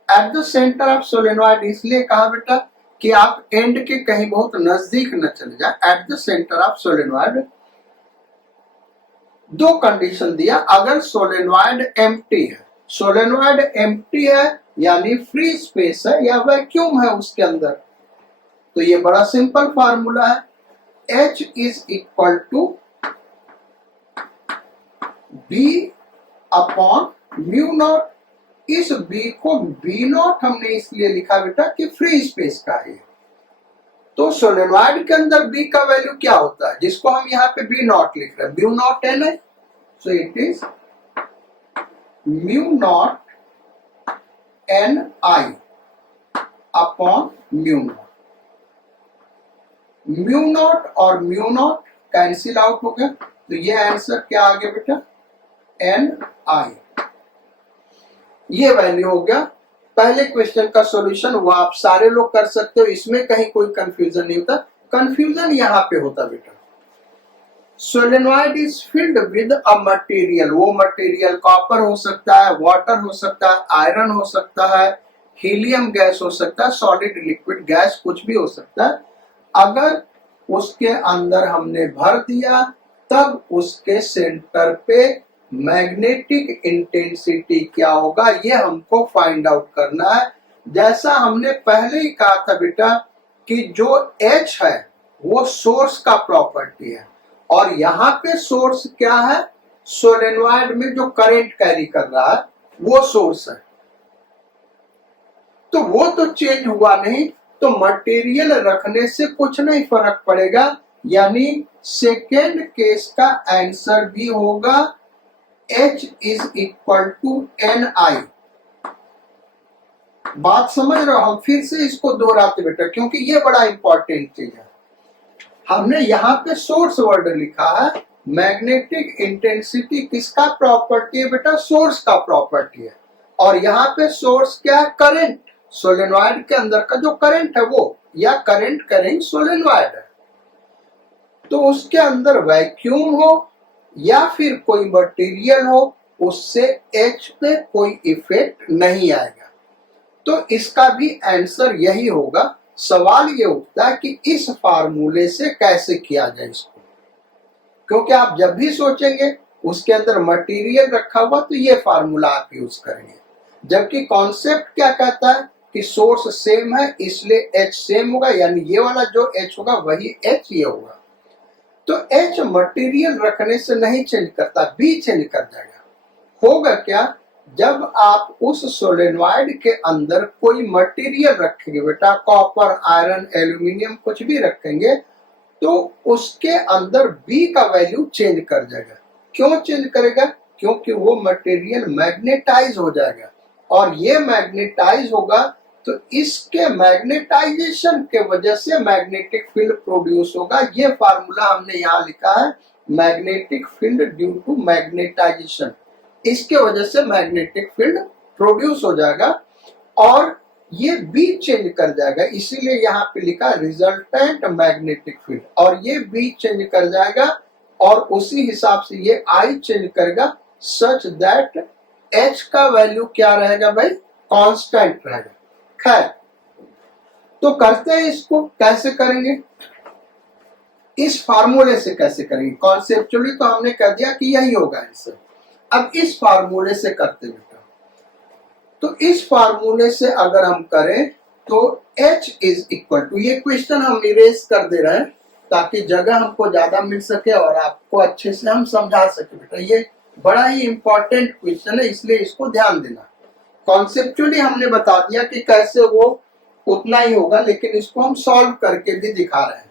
At the centre of solenoid इसलिए कहा बेटा कि आप एंड के कहीं बहुत नजदीक न चले जाए। At the centre of solenoid दो कंडीशन दिया, अगर सोलेनॉइड एम्प्टी है, सोलेनॉइड एम्प्टी है यानी फ्री स्पेस है या वैक्यूम है उसके अंदर, तो ये बड़ा सिंपल फार्मूला है, H is equal to B upon mu naught. इस B को B नॉट हमने इसलिए लिखा बेटा कि फ्री स्पेस का है। तो सोलेनॉइड के अंदर B का वैल्यू क्या होता है, जिसको हम यहाँ पे B नॉट लिख रहे हैं, म्यू नॉट एन है, so it is mu not an I upon mu not. Mu naught और म्यू नॉट कैंसिल आउट हो गया, तो ये आंसर क्या आ गया बेटा, एन आई। ये वैल्यू हो गया पहले क्वेश्चन का सॉल्यूशन। वो आप सारे लोग कर सकते हो, इसमें कहीं कोई कंफ्यूजन नहीं होता। कंफ्यूजन यहाँ पे होता बेटा, solenoid is filled with a material, वो मटेरियल कॉपर हो सकता है, वाटर हो सकता है, आयरन हो सकता है, हीलियम गैस हो सकता है, सॉलिड लिक्विड गैस कुछ भी हो सकता है। अगर उसके अंदर हमने भर दिया तब उसके सेंटर पे मैग्नेटिक इंटेंसिटी क्या होगा, ये हमको फाइंड आउट करना है। जैसा हमने पहले ही कहा था बेटा कि जो H है वो सोर्स का प्रॉपर्टी है, और यहाँ पे सोर्स क्या है, सोलेनॉइड में जो करंट कैरी कर रहा है वो सोर्स है। तो वो तो चेंज हुआ नहीं, तो मटेरियल रखने से कुछ नहीं फर्क पड़ेगा, यानी सेकेंड केस का आंसर भी होगा H is equal to N I. बात समझ रहे हो, हम फिर से इसको दोहराते बेटा क्योंकि ये बड़ा इंपॉर्टेंट चीज है। हमने यहाँ पे सोर्स वर्ड लिखा है, मैग्नेटिक इंटेंसिटी किसका प्रॉपर्टी है बेटा, सोर्स का प्रॉपर्टी है, और यहाँ पे सोर्स क्या है, करंट, सोलेनॉइड के अंदर का जो करंट है वो, या करंट कैरिंग सोलेनॉइड है। तो उसके अंदर वैक्यूम हो या फिर कोई मटेरियल हो, उससे H पे कोई इफेक्ट नहीं आएगा। तो इसका भी आंसर यही होगा। सवाल ये उठता है कि इस फार्मूले से कैसे किया जाए इसको, क्योंकि आप जब भी सोचेंगे उसके अंदर मटेरियल रखा हुआ तो ये फार्मूला आप यूज करेंगे, जबकि कॉन्सेप्ट क्या कहता है कि सोर्स सेम है इसलिए H सेम होगा, यानी ये वाला जो H होगा वही H ये होगा। तो H मटेरियल रखने से नहीं चेंज करता, B चेंज कर जाएगा। होगा क्या, जब आप उस सोलेनॉइड के अंदर कोई मटेरियल रखेंगे बेटा, कॉपर, आयरन, एल्यूमिनियम कुछ भी रखेंगे, तो उसके अंदर B का वैल्यू चेंज कर जाएगा। क्यों चेंज करेगा, क्योंकि वो मटेरियल मैग्नेटाइज हो जाएगा, और ये मैग्नेटाइज होगा तो इसके मैग्नेटाइजेशन के वजह से मैग्नेटिक फील्ड प्रोड्यूस होगा। ये फार्मूला हमने यहाँ लिखा है, magnetic field due to magnetisation, इसके वजह से मैग्नेटिक फील्ड प्रोड्यूस हो जाएगा और ये B चेंज कर जाएगा, इसीलिए यहाँ पे लिखा रिजल्टेंट मैग्नेटिक फील्ड, और ये B चेंज कर जाएगा और उसी हिसाब से ये I चेंज करेगा, सच दैट H का वैल्यू क्या रहेगा भाई, कांस्टेंट रहेगा। खैर, तो करते हैं इसको, कैसे करेंगे, इस फार्मूले से कैसे करेंगे। कॉन्सेप्चुअली तो हमने कह दिया कि यही होगा आंसर, अब इस फार्मूले से करते बेटा। तो इस फार्मूले से अगर हम करें तो H इज इक्वल टू, ये क्वेश्चन हम इरेज कर दे रहे हैं ताकि जगह हमको ज्यादा मिल सके और आपको अच्छे से हम समझा सके बेटा। ये बड़ा ही इंपॉर्टेंट क्वेश्चन है, इसलिए इसको ध्यान देना। कॉन्सेप्चुअली हमने बता दिया कि कैसे वो उतना ही होगा, लेकिन इसको हम सॉल्व करके भी दिखा रहे हैं,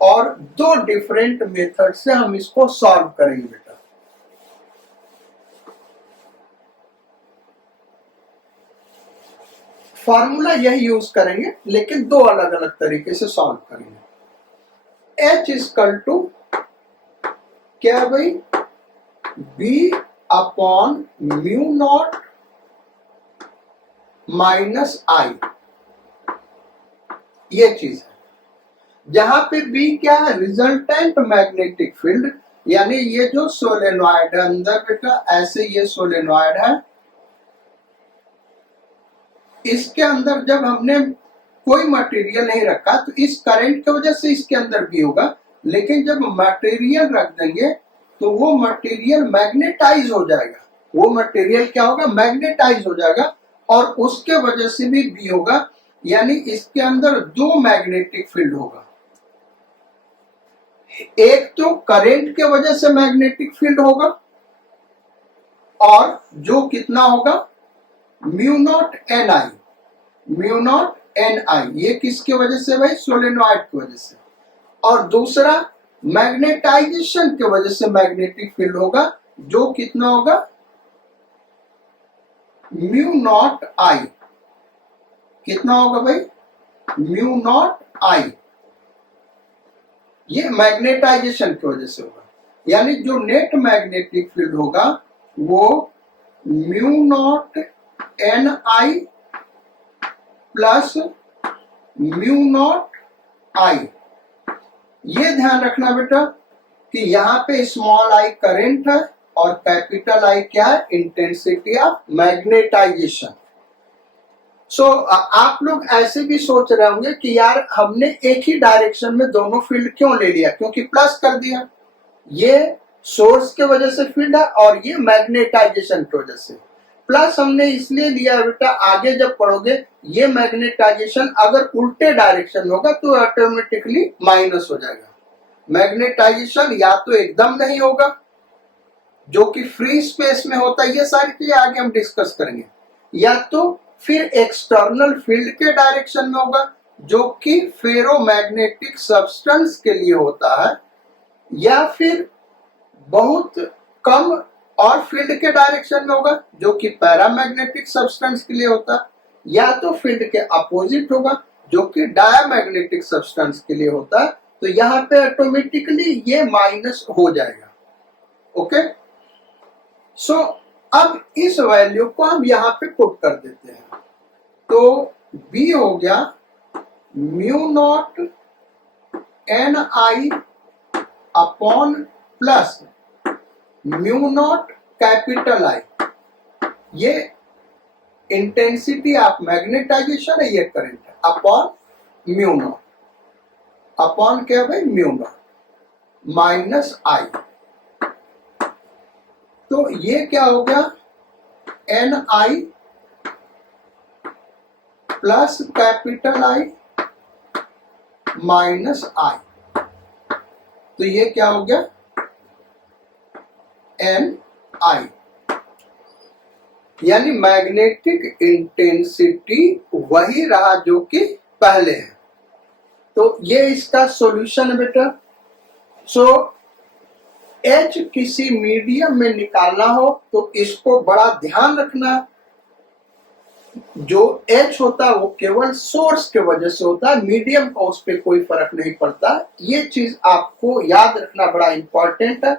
और दो डिफरेंट मेथड से हम इसको सॉल्व करेंगे बेटा। फॉर्मूला यही यूज करेंगे लेकिन दो अलग अलग तरीके से सॉल्व करेंगे। H इजकल टू क्या है भाई, B upon mu not minus I, ये चीज है। जहां पे B क्या है, रिजल्टेंट मैग्नेटिक फील्ड, यानी ये जो सोलेनॉइड है अंदर बेटा, ऐसे ये सोलेनॉइड है, इसके अंदर जब हमने कोई मटेरियल नहीं रखा तो इस करंट की वजह से इसके अंदर भी होगा, लेकिन जब मटेरियल रख देंगे तो वो मटेरियल मैग्नेटाइज हो जाएगा। वो मटेरियल क्या होगा, मैग्नेटाइज हो जाएगा, और उसके वजह से भी होगा, यानी इसके अंदर दो मैग्नेटिक फील्ड होगा। एक तो करंट के वजह से मैग्नेटिक फील्ड होगा, और जो कितना होगा, mu not an I, mu not an I, ये किसके वजह से भाई, सोलेनॉइड की वजह से। और दूसरा मैग्नेटाइजेशन की वजह से मैग्नेटिक फील्ड होगा, जो कितना होगा, म्यू नॉट आई, कितना होगा भाई, म्यू नॉट आई, ये मैग्नेटाइजेशन की वजह से होगा। यानी जो नेट मैग्नेटिक फील्ड होगा वो mu not an I plus mu not I. ये ध्यान रखना बेटा कि यहाँ पे स्मॉल आई करंट है और कैपिटल आई क्या है, इंटेंसिटी ऑफ मैग्नेटाइजेशन। सो आप लोग ऐसे भी सोच रहे होंगे कि यार हमने एक ही डायरेक्शन में दोनों फील्ड क्यों ले लिया, क्योंकि प्लस कर दिया। ये सोर्स के वजह से फील्ड है और ये मैग्नेटाइजेशन की वजह से। प्लस हमने इसलिए लिया बेटा, आगे जब पढ़ोगे ये मैग्नेटाइजेशन अगर उल्टे डायरेक्शन होगा तो ऑटोमेटिकली माइनस हो जाएगा। मैग्नेटाइजेशन या तो एकदम नहीं होगा, जो कि फ्री स्पेस में होता है, ये सारी चीजें आगे हम डिस्कस करेंगे, या तो फिर एक्सटर्नल फील्ड के डायरेक्शन में होगा, जो कि फेरोमैग्नेटिक सब्सटेंस के लिए होता है, या फिर बहुत कम और फील्ड के डायरेक्शन में होगा, जो कि पैरामैग्नेटिक सब्सटेंस के लिए होता है, या तो फील्ड के अपोजिट होगा, जो कि डायमैग्नेटिक सब्सटेंस के लिए होता है। तो यहाँ पे ऑटोमेटिकली ये माइनस हो जाएगा। ओके, सो अब इस वैल्यू को हम यहाँ पे पुट कर देते हैं, तो B हो गया mu not an I upon plus mu not capital I, ये इंटेंसिटी ऑफ मैग्नेटाइजेशन है, ये करंट है, अपॉन म्यू नॉट, अपॉन क्या भाई, म्यू नॉट माइनस आई। तो ये क्या हो गया, N I plus capital I minus I, तो ये क्या हो गया, एन आई, यानी मैग्नेटिक इंटेंसिटी वही रहा जो कि पहले है। तो ये इसका सॉल्यूशन है बेटा। सो H किसी मीडियम में निकालना हो तो इसको बड़ा ध्यान रखना, जो H होता है वो केवल सोर्स के वजह से होता है, मीडियम का उस पर कोई फर्क नहीं पड़ता। ये चीज आपको याद रखना बड़ा इंपॉर्टेंट है।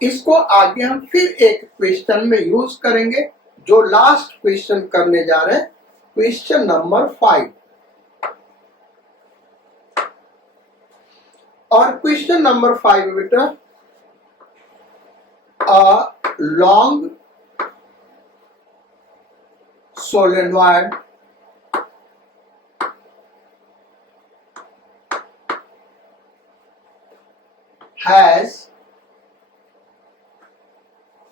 इसको आगे हम फिर एक क्वेश्चन में यूज करेंगे, जो लास्ट क्वेश्चन करने जा रहे हैं, क्वेश्चन नंबर 5। और क्वेश्चन नंबर 5 बेटा, a long solenoid has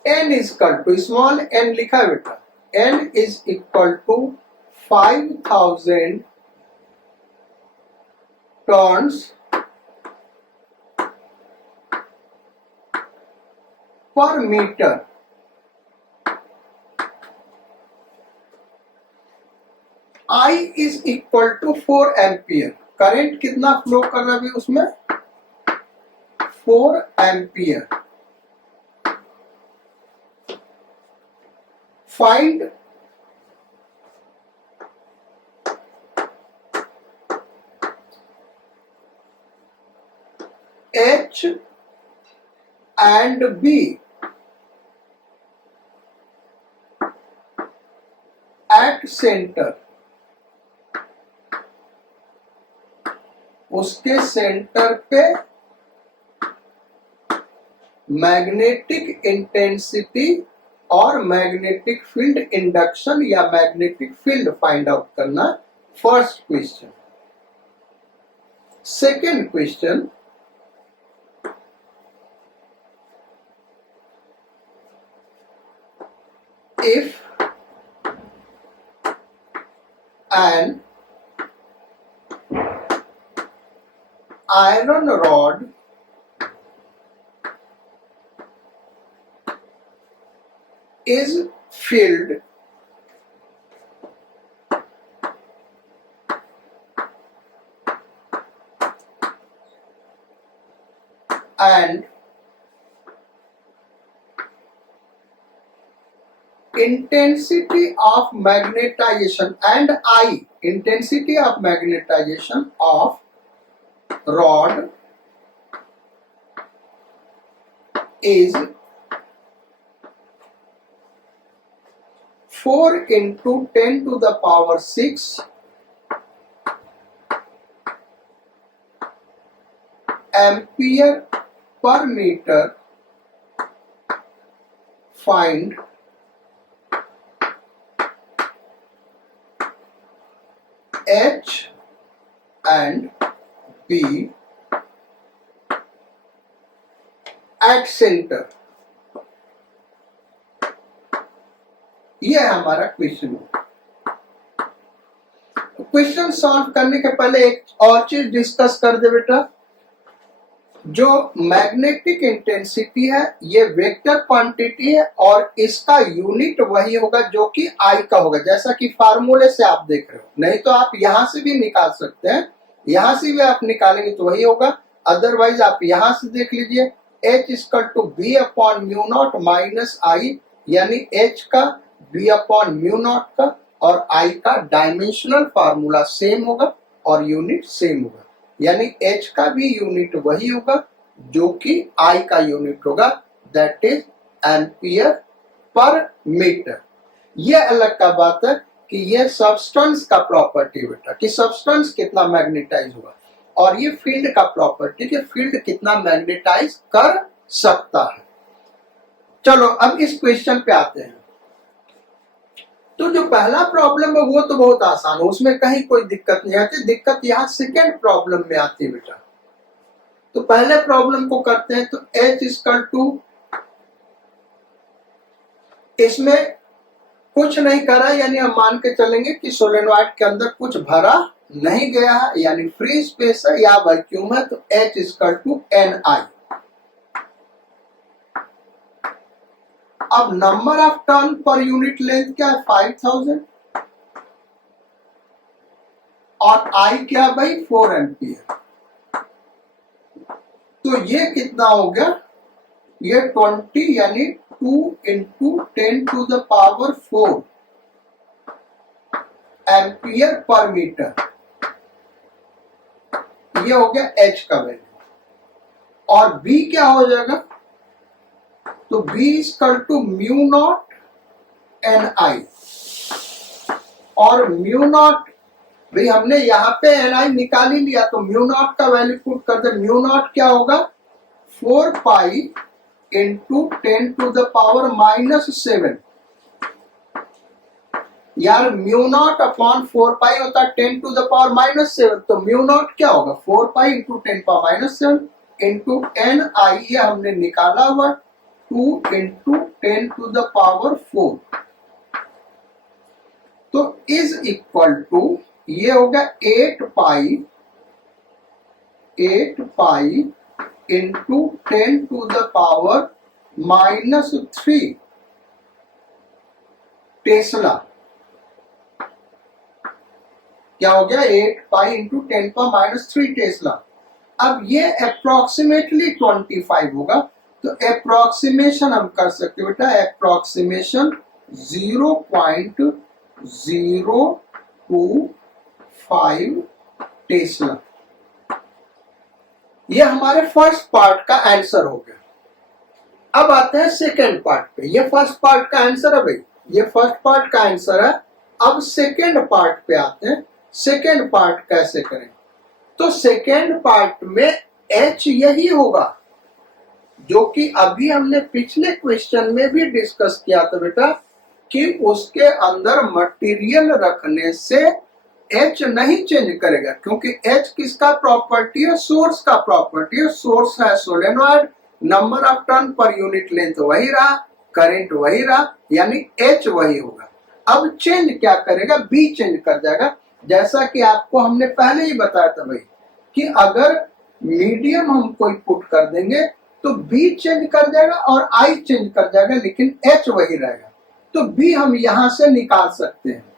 n is equal to, small n लिखा है बेटा, n is equal to 5000 tons पर metre. I is equal to 4 ampere. Current कितना फ्लो कर रहा है उसमें, 4 ampere. Find H and B at center, उसके सेंटर पे मैग्नेटिक इंटेंसिटी और मैग्नेटिक फील्ड इंडक्शन या मैग्नेटिक फील्ड फाइंड आउट करना, first question. Second question, if an iron rod is filled and intensity of magnetization and I, intensity of magnetization of rod is 4 into 10 to the power 6 ampere per meter, find H and B at center। ये है हमारा क्वेश्चन। क्वेश्चन सॉल्व करने के पहले एक और चीज डिस्कस कर दे बेटा। जो मैग्नेटिक इंटेंसिटी है ये वेक्टर क्वांटिटी है और इसका यूनिट वही होगा जो कि आई का होगा, जैसा कि फार्मूले से आप देख रहे हो। नहीं तो आप यहां से भी निकाल सकते हैं, यहां से भी आप निकालेंगे तो वही होगा। अदरवाइज आप यहां से देख लीजिए, H equal to B upon mu not minus I, यानी H का बी अपॉन म्यू नॉट का और I का डायमेंशनल फार्मूला सेम होगा और यूनिट सेम होगा, यानी H का भी यूनिट वही होगा जो कि I का यूनिट होगा, that is ampere per metre. ये अलग का बात है कि ये सब्सटेंस का प्रॉपर्टी बेटा, कि सब्सटेंस कितना मैग्नेटाइज होगा, और ये फील्ड का प्रॉपर्टी कि फील्ड कितना मैग्नेटाइज कर सकता है। चलो अब इस क्वेश्चन पे आते हैं। तो जो पहला प्रॉब्लम है वो तो बहुत आसान है, उसमें कहीं कोई दिक्कत नहीं आती। दिक्कत यहाँ सेकेंड प्रॉब्लम में आती है बेटा। तो पहले प्रॉब्लम को करते हैं। तो H इक्वल टू, इसमें कुछ नहीं करा, यानी हम मान के चलेंगे कि सोलेनोइड के अंदर कुछ भरा नहीं गया है, यानी फ्री स्पेस है या वैक्यूम है। तो H इक्वल टू NI। अब number of turn per unit length क्या है, 5000, और I क्या भाई 4 एम्पियर। तो ये कितना हो गया, ये 20 यानी 2 into 10 to the power 4 ampere per metre. ये हो गया H का वैल्यू। और B क्या हो जाएगा, तो B equal to mu naught NI, और म्यू नॉट भाई हमने यहाँ पे NI निकाल ही लिया, तो म्यू नॉट का वैल्यू पुट कर दे। म्यू नॉट क्या होगा, 4 pi into 10 to the power -7। यार म्यू नॉट अपॉन 4 पाई होता है 10 टू द पावर -7, तो म्यू नॉट क्या होगा, 4 pi into 10 power -7 into NI, ये हमने निकाला हुआ 2 इंटू 10 टू द पावर 4। तो इज इक्वल टू, ये होगा 8 pi into 10 to the power -3 tesla. क्या हो गया, 8 पाई इंटू 10 पावर -3 टेस्ला। अब ये अप्रोक्सीमेटली 25 होगा, तो अप्रोक्सीमेशन हम कर सकते हैं बेटा, अप्रोक्सीमेशन 0.025 टेस्ला। ये हमारे फर्स्ट पार्ट का आंसर हो गया। अब आते हैं सेकेंड पार्ट पे। ये फर्स्ट पार्ट का आंसर है भाई, ये फर्स्ट पार्ट का आंसर है। अब सेकेंड पार्ट पे आते हैं। सेकेंड पार्ट कैसे करें? तो सेकेंड पार्ट में H यही होगा जो कि अभी हमने पिछले क्वेश्चन में भी डिस्कस किया था बेटा, कि उसके अंदर मटेरियल रखने से H नहीं चेंज करेगा, क्योंकि H किसका प्रॉपर्टी है? सोर्स का प्रॉपर्टी है। सोर्स है solenoid, number of turn per unit length वही रहा, करंट वही रहा, यानी H वही होगा। अब चेंज क्या करेगा? B चेंज कर जाएगा। जैसा कि आपको हमने पहले ही बताया था भाई, कि अगर मीडियम हम कोई पुट कर देंगे तो B चेंज कर जाएगा और I चेंज कर जाएगा, लेकिन H वही रहेगा। तो B हम यहां से निकाल सकते हैं,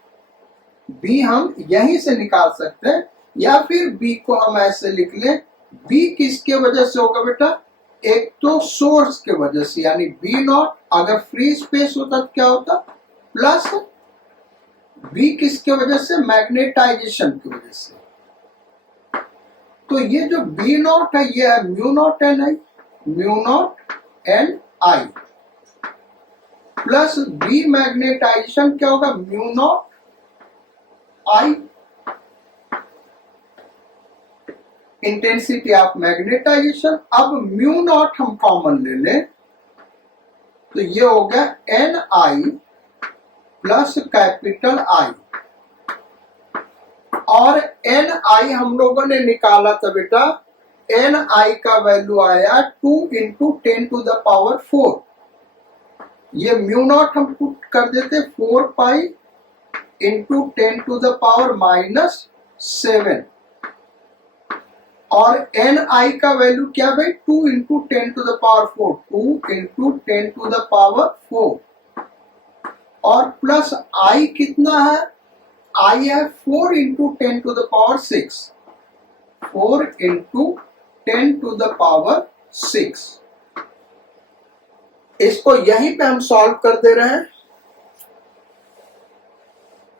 B हम यहीं से निकाल सकते हैं, या फिर B को हम ऐसे लिख लें, B किसके वजह से होगा बेटा? एक तो सोर्स के वजह से, यानी B नॉट, अगर फ्री स्पेस होता तो क्या होता? प्लस B किसके वजह से? मैग्नेटाइजेशन की वजह से। तो ये जो B नॉट है ये है mu not an I, mu not an I, plus B magnetisation क्या होगा? Mu not I, intensity of magnetisation. अब म्यू नॉट हम कॉमन ले लें तो ये हो गया N I plus capital I, और एन आई हम लोगों ने निकाला था बेटा, एन आई का वैल्यू आया 2 इंटू 10 टू द पावर 4। ये म्यू नॉट हम पुट कर देते 4 pi into 10 to the power -7, और एन आई का वैल्यू क्या भाई? 2 into 10 to the power 4, 2 into 10 to the power 4, और प्लस आई कितना है? आई है 4 into 10 to the power 6, 4 into 10 to the power 6। इसको यहीं पे हम सॉल्व कर दे रहे हैं,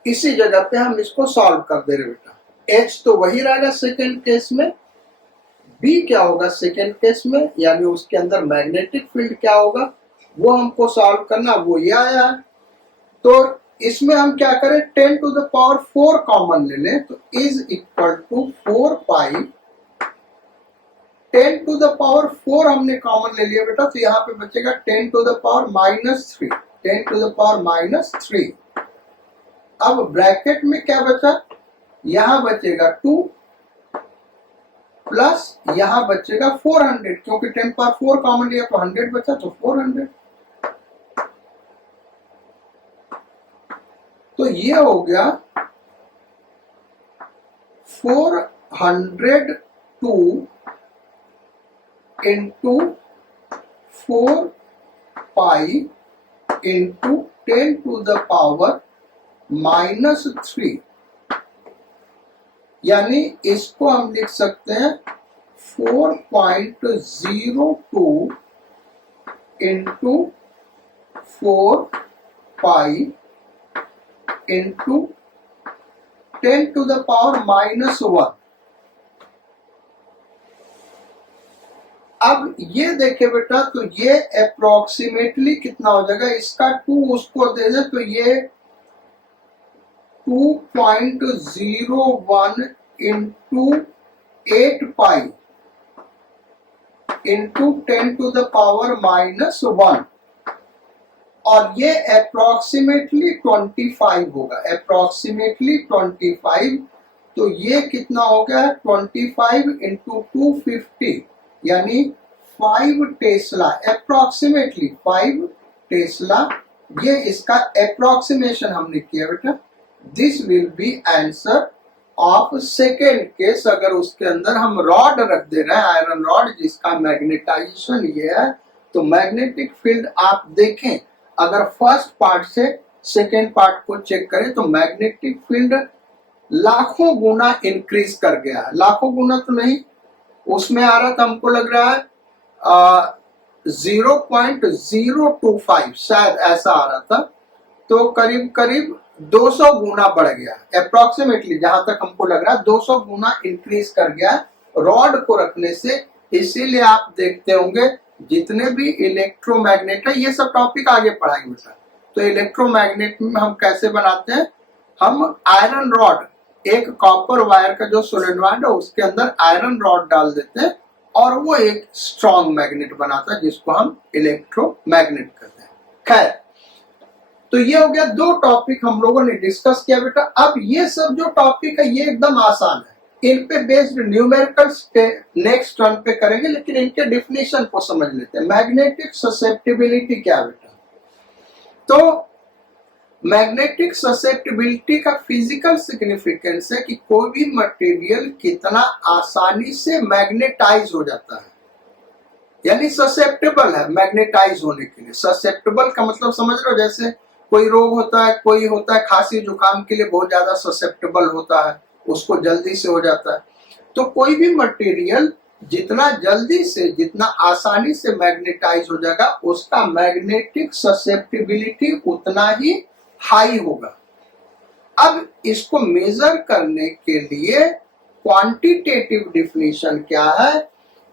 इसी जगह पे हम इसको सॉल्व कर दे रहे बेटा। H तो वही रहेगा सेकेंड केस में, B क्या होगा सेकेंड केस में, यानी उसके अंदर मैग्नेटिक फील्ड क्या होगा वो हमको सॉल्व करना, वो ये आया है। तो इसमें हम क्या करें? 10 टू द पावर 4 कॉमन ले लें, तो is equal to 4 pi 10 to the power 4 हमने कॉमन ले लिया बेटा, तो यहाँ पे बचेगा 10 to the power -3, 10 to the power -3। अब ब्रैकेट में क्या बचा? यहां बचेगा 2 प्लस यहां बचेगा 400, क्योंकि 10 पावर 4 कॉमन लिया तो 100 बचा, तो 400। तो ये हो गया 402 into 4 pi into 10 to the power -3, यानी इसको हम लिख सकते हैं 4.02 into 4 pi into 10 to the power -1। अब ये देखे बेटा, तो ये अप्रोक्सीमेटली कितना हो जाएगा? इसका 2 उसको दे दे तो ये 2.01 into 8 pi into 10 to the power -1, और ये अप्रोक्सीमेटली 25 होगा, अप्रोक्सीमेटली 25। तो ये कितना हो गया? 25 इंटू 250, यानी 5 टेस्ला, अप्रोक्सीमेटली 5 टेस्ला। ये इसका अप्रोक्सीमेशन हमने किया बेटा। This will be answer of second case. अगर उसके अंदर हम रॉड रख दे रहे हैं, आयरन रॉड, जिसका मैग्नेटाइजेशन ये है, तो मैग्नेटिक फील्ड आप देखें, अगर फर्स्ट पार्ट से सेकेंड पार्ट को चेक करें तो मैग्नेटिक फील्ड लाखों गुना इंक्रीज कर गया है। लाखों गुना तो नहीं, उसमें आ रहा था हमको लग रहा है 0.025 शायद ऐसा आ रहा था, तो करीब करीब 200 गुना बढ़ गया अप्रोक्सीमेटली, जहां तक हमको लग रहा है 200 गुना इंक्रीज कर गया रॉड को रखने से। इसीलिए आप देखते होंगे जितने भी इलेक्ट्रोमैग्नेट है, ये सब टॉपिक आगे पढ़ाएंगे बेटा। तो इलेक्ट्रोमैग्नेट में हम कैसे बनाते हैं, हम आयरन रॉड, एक कॉपर वायर का जो सोलेनॉइड है उसके अंदर आयरन रॉड डाल देते हैं और वो एक स्ट्रॉन्ग मैग्नेट बनाता है जिसको हम इलेक्ट्रोमैग्नेट कहते हैं। खैर, तो ये हो गया, दो टॉपिक हम लोगों ने डिस्कस किया बेटा। अब ये सब जो टॉपिक है ये एकदम आसान है, इन पे बेस्ड न्यूमेरिकल्स नेक्स्ट टर्न पे करेंगे, लेकिन इनके डिफिनेशन को समझ लेते हैं। मैग्नेटिक ससेप्टिबिलिटी क्या बेटा, तो मैग्नेटिक ससेप्टिबिलिटी का फिजिकल सिग्निफिकेंस है कि कोई भी मटेरियल कितना आसानी से मैग्नेटाइज हो जाता है, यानी ससेप्टेबल है मैग्नेटाइज होने के लिए। ससेप्टेबल का मतलब समझ रहे हो, जैसे कोई रोग होता है, कोई होता है खांसी जुकाम के लिए बहुत ज्यादा ससेप्टेबल होता है, उसको जल्दी से हो जाता है। तो कोई भी मटेरियल जितना जल्दी से, जितना आसानी से मैग्नेटाइज हो जाएगा, उसका मैग्नेटिक ससेप्टिबिलिटी उतना ही हाई होगा। अब इसको मेजर करने के लिए क्वांटिटेटिव डिफिनेशन क्या है,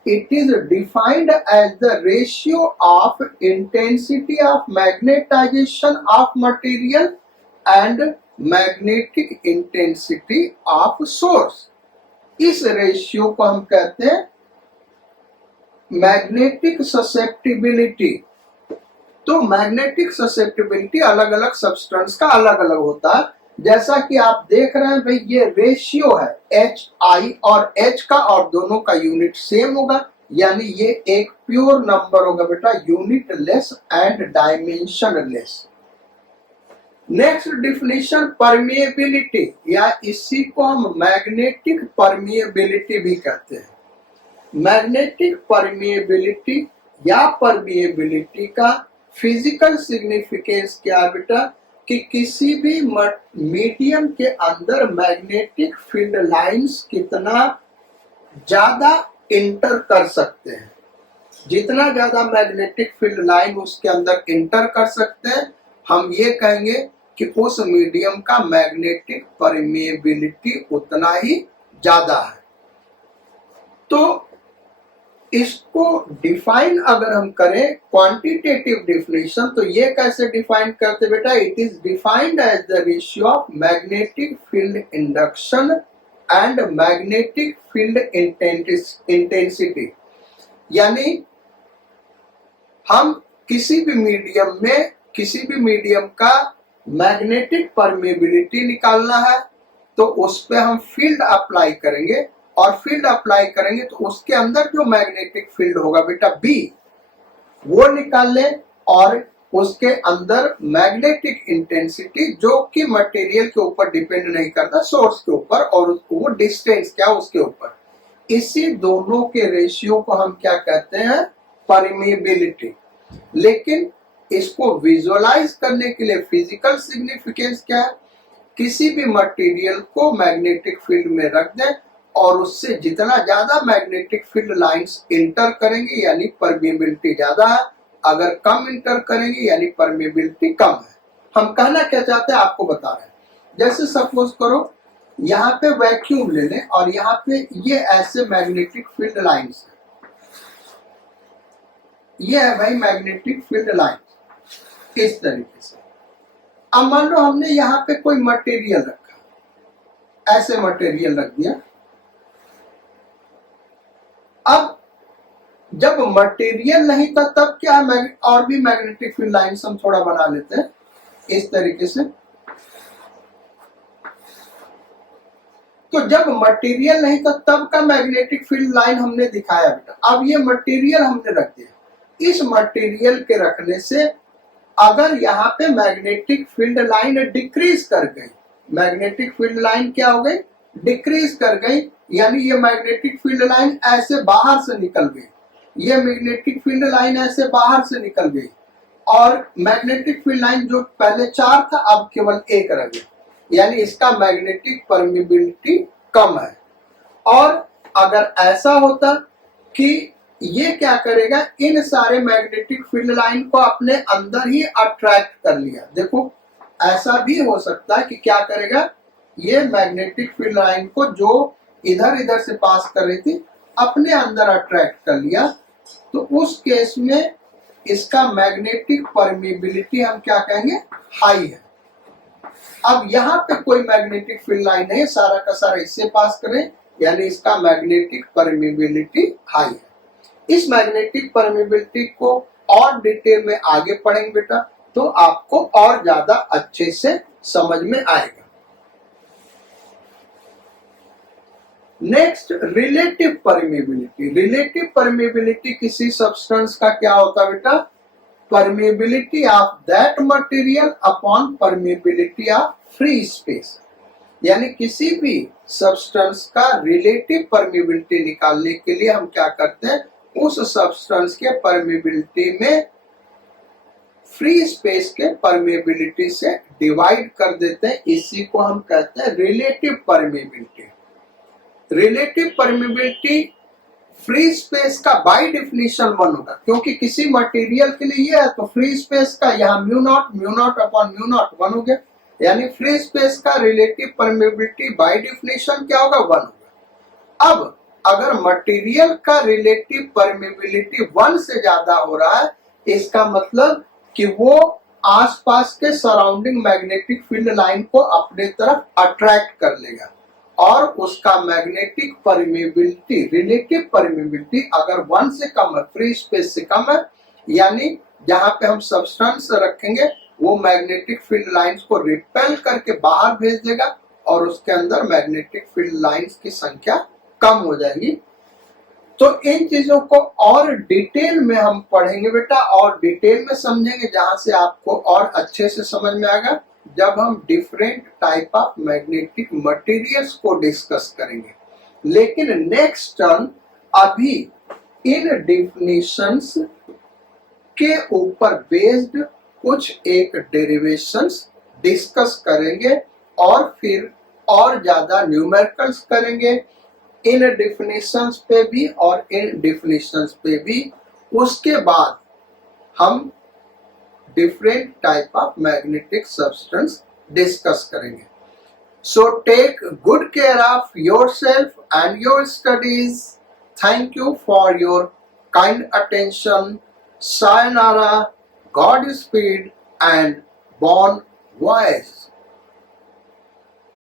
it is defined as the ratio of intensity of magnetization of material and magnetic intensity of source। इस रेशियो को हम कहते हैं मैग्नेटिक ससेप्टिबिलिटी। तो मैग्नेटिक ससेप्टिबिलिटी अलग अलग सब्सटेंस का अलग अलग होता है, जैसा कि आप देख रहे हैं भाई, ये रेशियो है HI और H का, और दोनों का यूनिट सेम होगा, यानी ये एक प्योर नंबर होगा बेटा, unit less and dimension less. Next definition permeability, या इसी को हम मैग्नेटिक परमिएबिलिटी भी कहते हैं। मैग्नेटिक परमिएबिलिटी या परमिएबिलिटी का फिजिकल सिग्निफिकेंस क्या है बेटा, कि किसी भी मीडियम के अंदर मैग्नेटिक फील्ड लाइंस कितना ज्यादा इंटर कर सकते हैं। जितना ज्यादा मैग्नेटिक फील्ड लाइन उसके अंदर इंटर कर सकते हैं, हम ये कहेंगे कि उस मीडियम का मैग्नेटिक परमिएबिलिटी उतना ही ज्यादा है। तो इसको डिफाइन अगर हम करें क्वांटिटेटिव डिफिनेशन, तो ये कैसे डिफाइन करते बेटा, it is defined as the ratio of magnetic field induction and magnetic field intensity. यानी हम किसी भी मीडियम का मैग्नेटिक परमिएबिलिटी निकालना है, तो उस पे हम फील्ड अप्लाई करेंगे, और फील्ड अप्लाई करेंगे तो उसके अंदर जो मैग्नेटिक फील्ड होगा बेटा B, वो निकाल ले, और उसके अंदर मैग्नेटिक इंटेंसिटी, जो कि मटेरियल के ऊपर डिपेंड नहीं करता, सोर्स के ऊपर, और वो डिस्टेंस क्या उसके ऊपर। इसी दोनों के रेशियो को हम क्या कहते हैं, परमिएबिलिटी। लेकिन इसको विजुअलाइज करने के लिए फिजिकल सिग्निफिकेंस क्या है, किसी भी मटेरियल को मैग्नेटिक फील्ड में रख दें और उससे जितना ज्यादा मैग्नेटिक फील्ड लाइंस इंटर करेंगे यानी परमिएबिलिटी ज्यादा है, अगर कम इंटर करेंगे यानी परमिएबिलिटी कम है। हम कहना क्या चाहते हैं आपको बता रहे हैं। जैसे सपोज करो यहाँ पे वैक्यूम ले लें और यहाँ पे ये ऐसे मैग्नेटिक फील्ड लाइंस है, ये है भाई मैग्नेटिक फील्ड लाइन इस तरीके से। अब मान लो हमने यहाँ पे कोई मटेरियल रखा, ऐसे मटेरियल रख दिया। अब जब मटेरियल नहीं था तब क्या है, और भी मैग्नेटिक फील्ड लाइंस हम थोड़ा बना लेते हैं इस तरीके से। तो जब मटेरियल नहीं था तब का मैग्नेटिक फील्ड लाइन हमने दिखाया बेटा। अब ये मटेरियल हमने रख दिया, इस मटेरियल के रखने से अगर यहाँ पे मैग्नेटिक फील्ड लाइन डिक्रीज कर गई, मैग्नेटिक फील्ड लाइन क्या हो गई, डिक्रीज कर गई, यानी ये मैग्नेटिक फील्ड लाइन ऐसे बाहर से निकल गई, ये मैग्नेटिक फील्ड लाइन ऐसे बाहर से निकल गई, और मैग्नेटिक फील्ड लाइन जो पहले 4 था अब केवल 1 रह गया, यानी इसका मैग्नेटिक परमिएबिलिटी कम है। और अगर ऐसा होता कि ये क्या करेगा, इन सारे मैग्नेटिक फील्ड लाइन को अपने अंदर ही अट्रैक्ट कर लिया। देखो ऐसा भी हो सकता है कि क्या करेगा, ये मैग्नेटिक फील्ड लाइन को जो इधर इधर से पास कर रही थी अपने अंदर अट्रैक्ट कर लिया, तो उस केस में इसका मैग्नेटिक परमिबिलिटी हम क्या कहेंगे, हाई है। अब यहाँ पे कोई मैग्नेटिक फील्ड लाइन है, सारा का सारा इससे पास करें, यानी इसका मैग्नेटिक परमिबिलिटी हाई है। इस मैग्नेटिक परमिबिलिटी को और डिटेल में आगे पढ़ेंगे बेटा, तो आपको और ज्यादा अच्छे से समझ में आएगा। Next, relative permeability. Relative permeability किसी सब्सटेंस का क्या होता है बेटा, permeability of that material upon permeability of free space. यानी किसी भी सब्सटेंस का रिलेटिव परमिबिलिटी निकालने के लिए हम क्या करते हैं, उस सब्सटेंस के परमिबिलिटी में फ्री स्पेस के परमिबिलिटी से डिवाइड कर देते हैं। इसी को हम कहते हैं relative permeability. Relative permeability free space का बाय डेफिनेशन 1 होगा, क्योंकि किसी मटेरियल के लिए ये है तो फ्री स्पेस का यहाँ mu naught upon mu not 1 हो गया। यानी फ्री स्पेस का रिलेटिव परमिबिलिटी बाय डेफिनेशन क्या होगा, 1 होगा। अब अगर मटेरियल का रिलेटिव परमिबिलिटी 1 से ज्यादा हो रहा है, इसका मतलब कि वो आसपास के सराउंडिंग मैग्नेटिक फील्ड लाइन को अपने तरफ अट्रैक्ट कर लेगा, और उसका मैग्नेटिक परमिबिलिटी, रिलेटिव परमिबिलिटी अगर 1 से कम है, फ्री स्पेस से कम है, यानी जहां पे हम सब्सटेंस रखेंगे वो मैग्नेटिक फील्ड लाइंस को रिपेल करके बाहर भेज देगा, और उसके अंदर मैग्नेटिक फील्ड लाइंस की संख्या कम हो जाएगी। तो इन चीजों को और डिटेल में हम पढ़ेंगे बेटा, और डिटेल में समझेंगे, जहां से आपको और अच्छे से समझ में आएगा जब हम different type of magnetic materials को डिस्कस करेंगे। लेकिन नेक्स्ट टर्न अभी इन डेफिनेशंस के ऊपर बेस्ड कुछ एक डेरिवेशंस डिस्कस करेंगे, और फिर और ज्यादा न्यूमेरिकल्स करेंगे इन डेफिनेशंस पे भी और इन डेफिनेशंस पे भी। उसके बाद हम different type of magnetic substance discuss करेंगे। So take good care of yourself and your studies. Thank you for your kind attention. Sayonara, god speed and bon voice.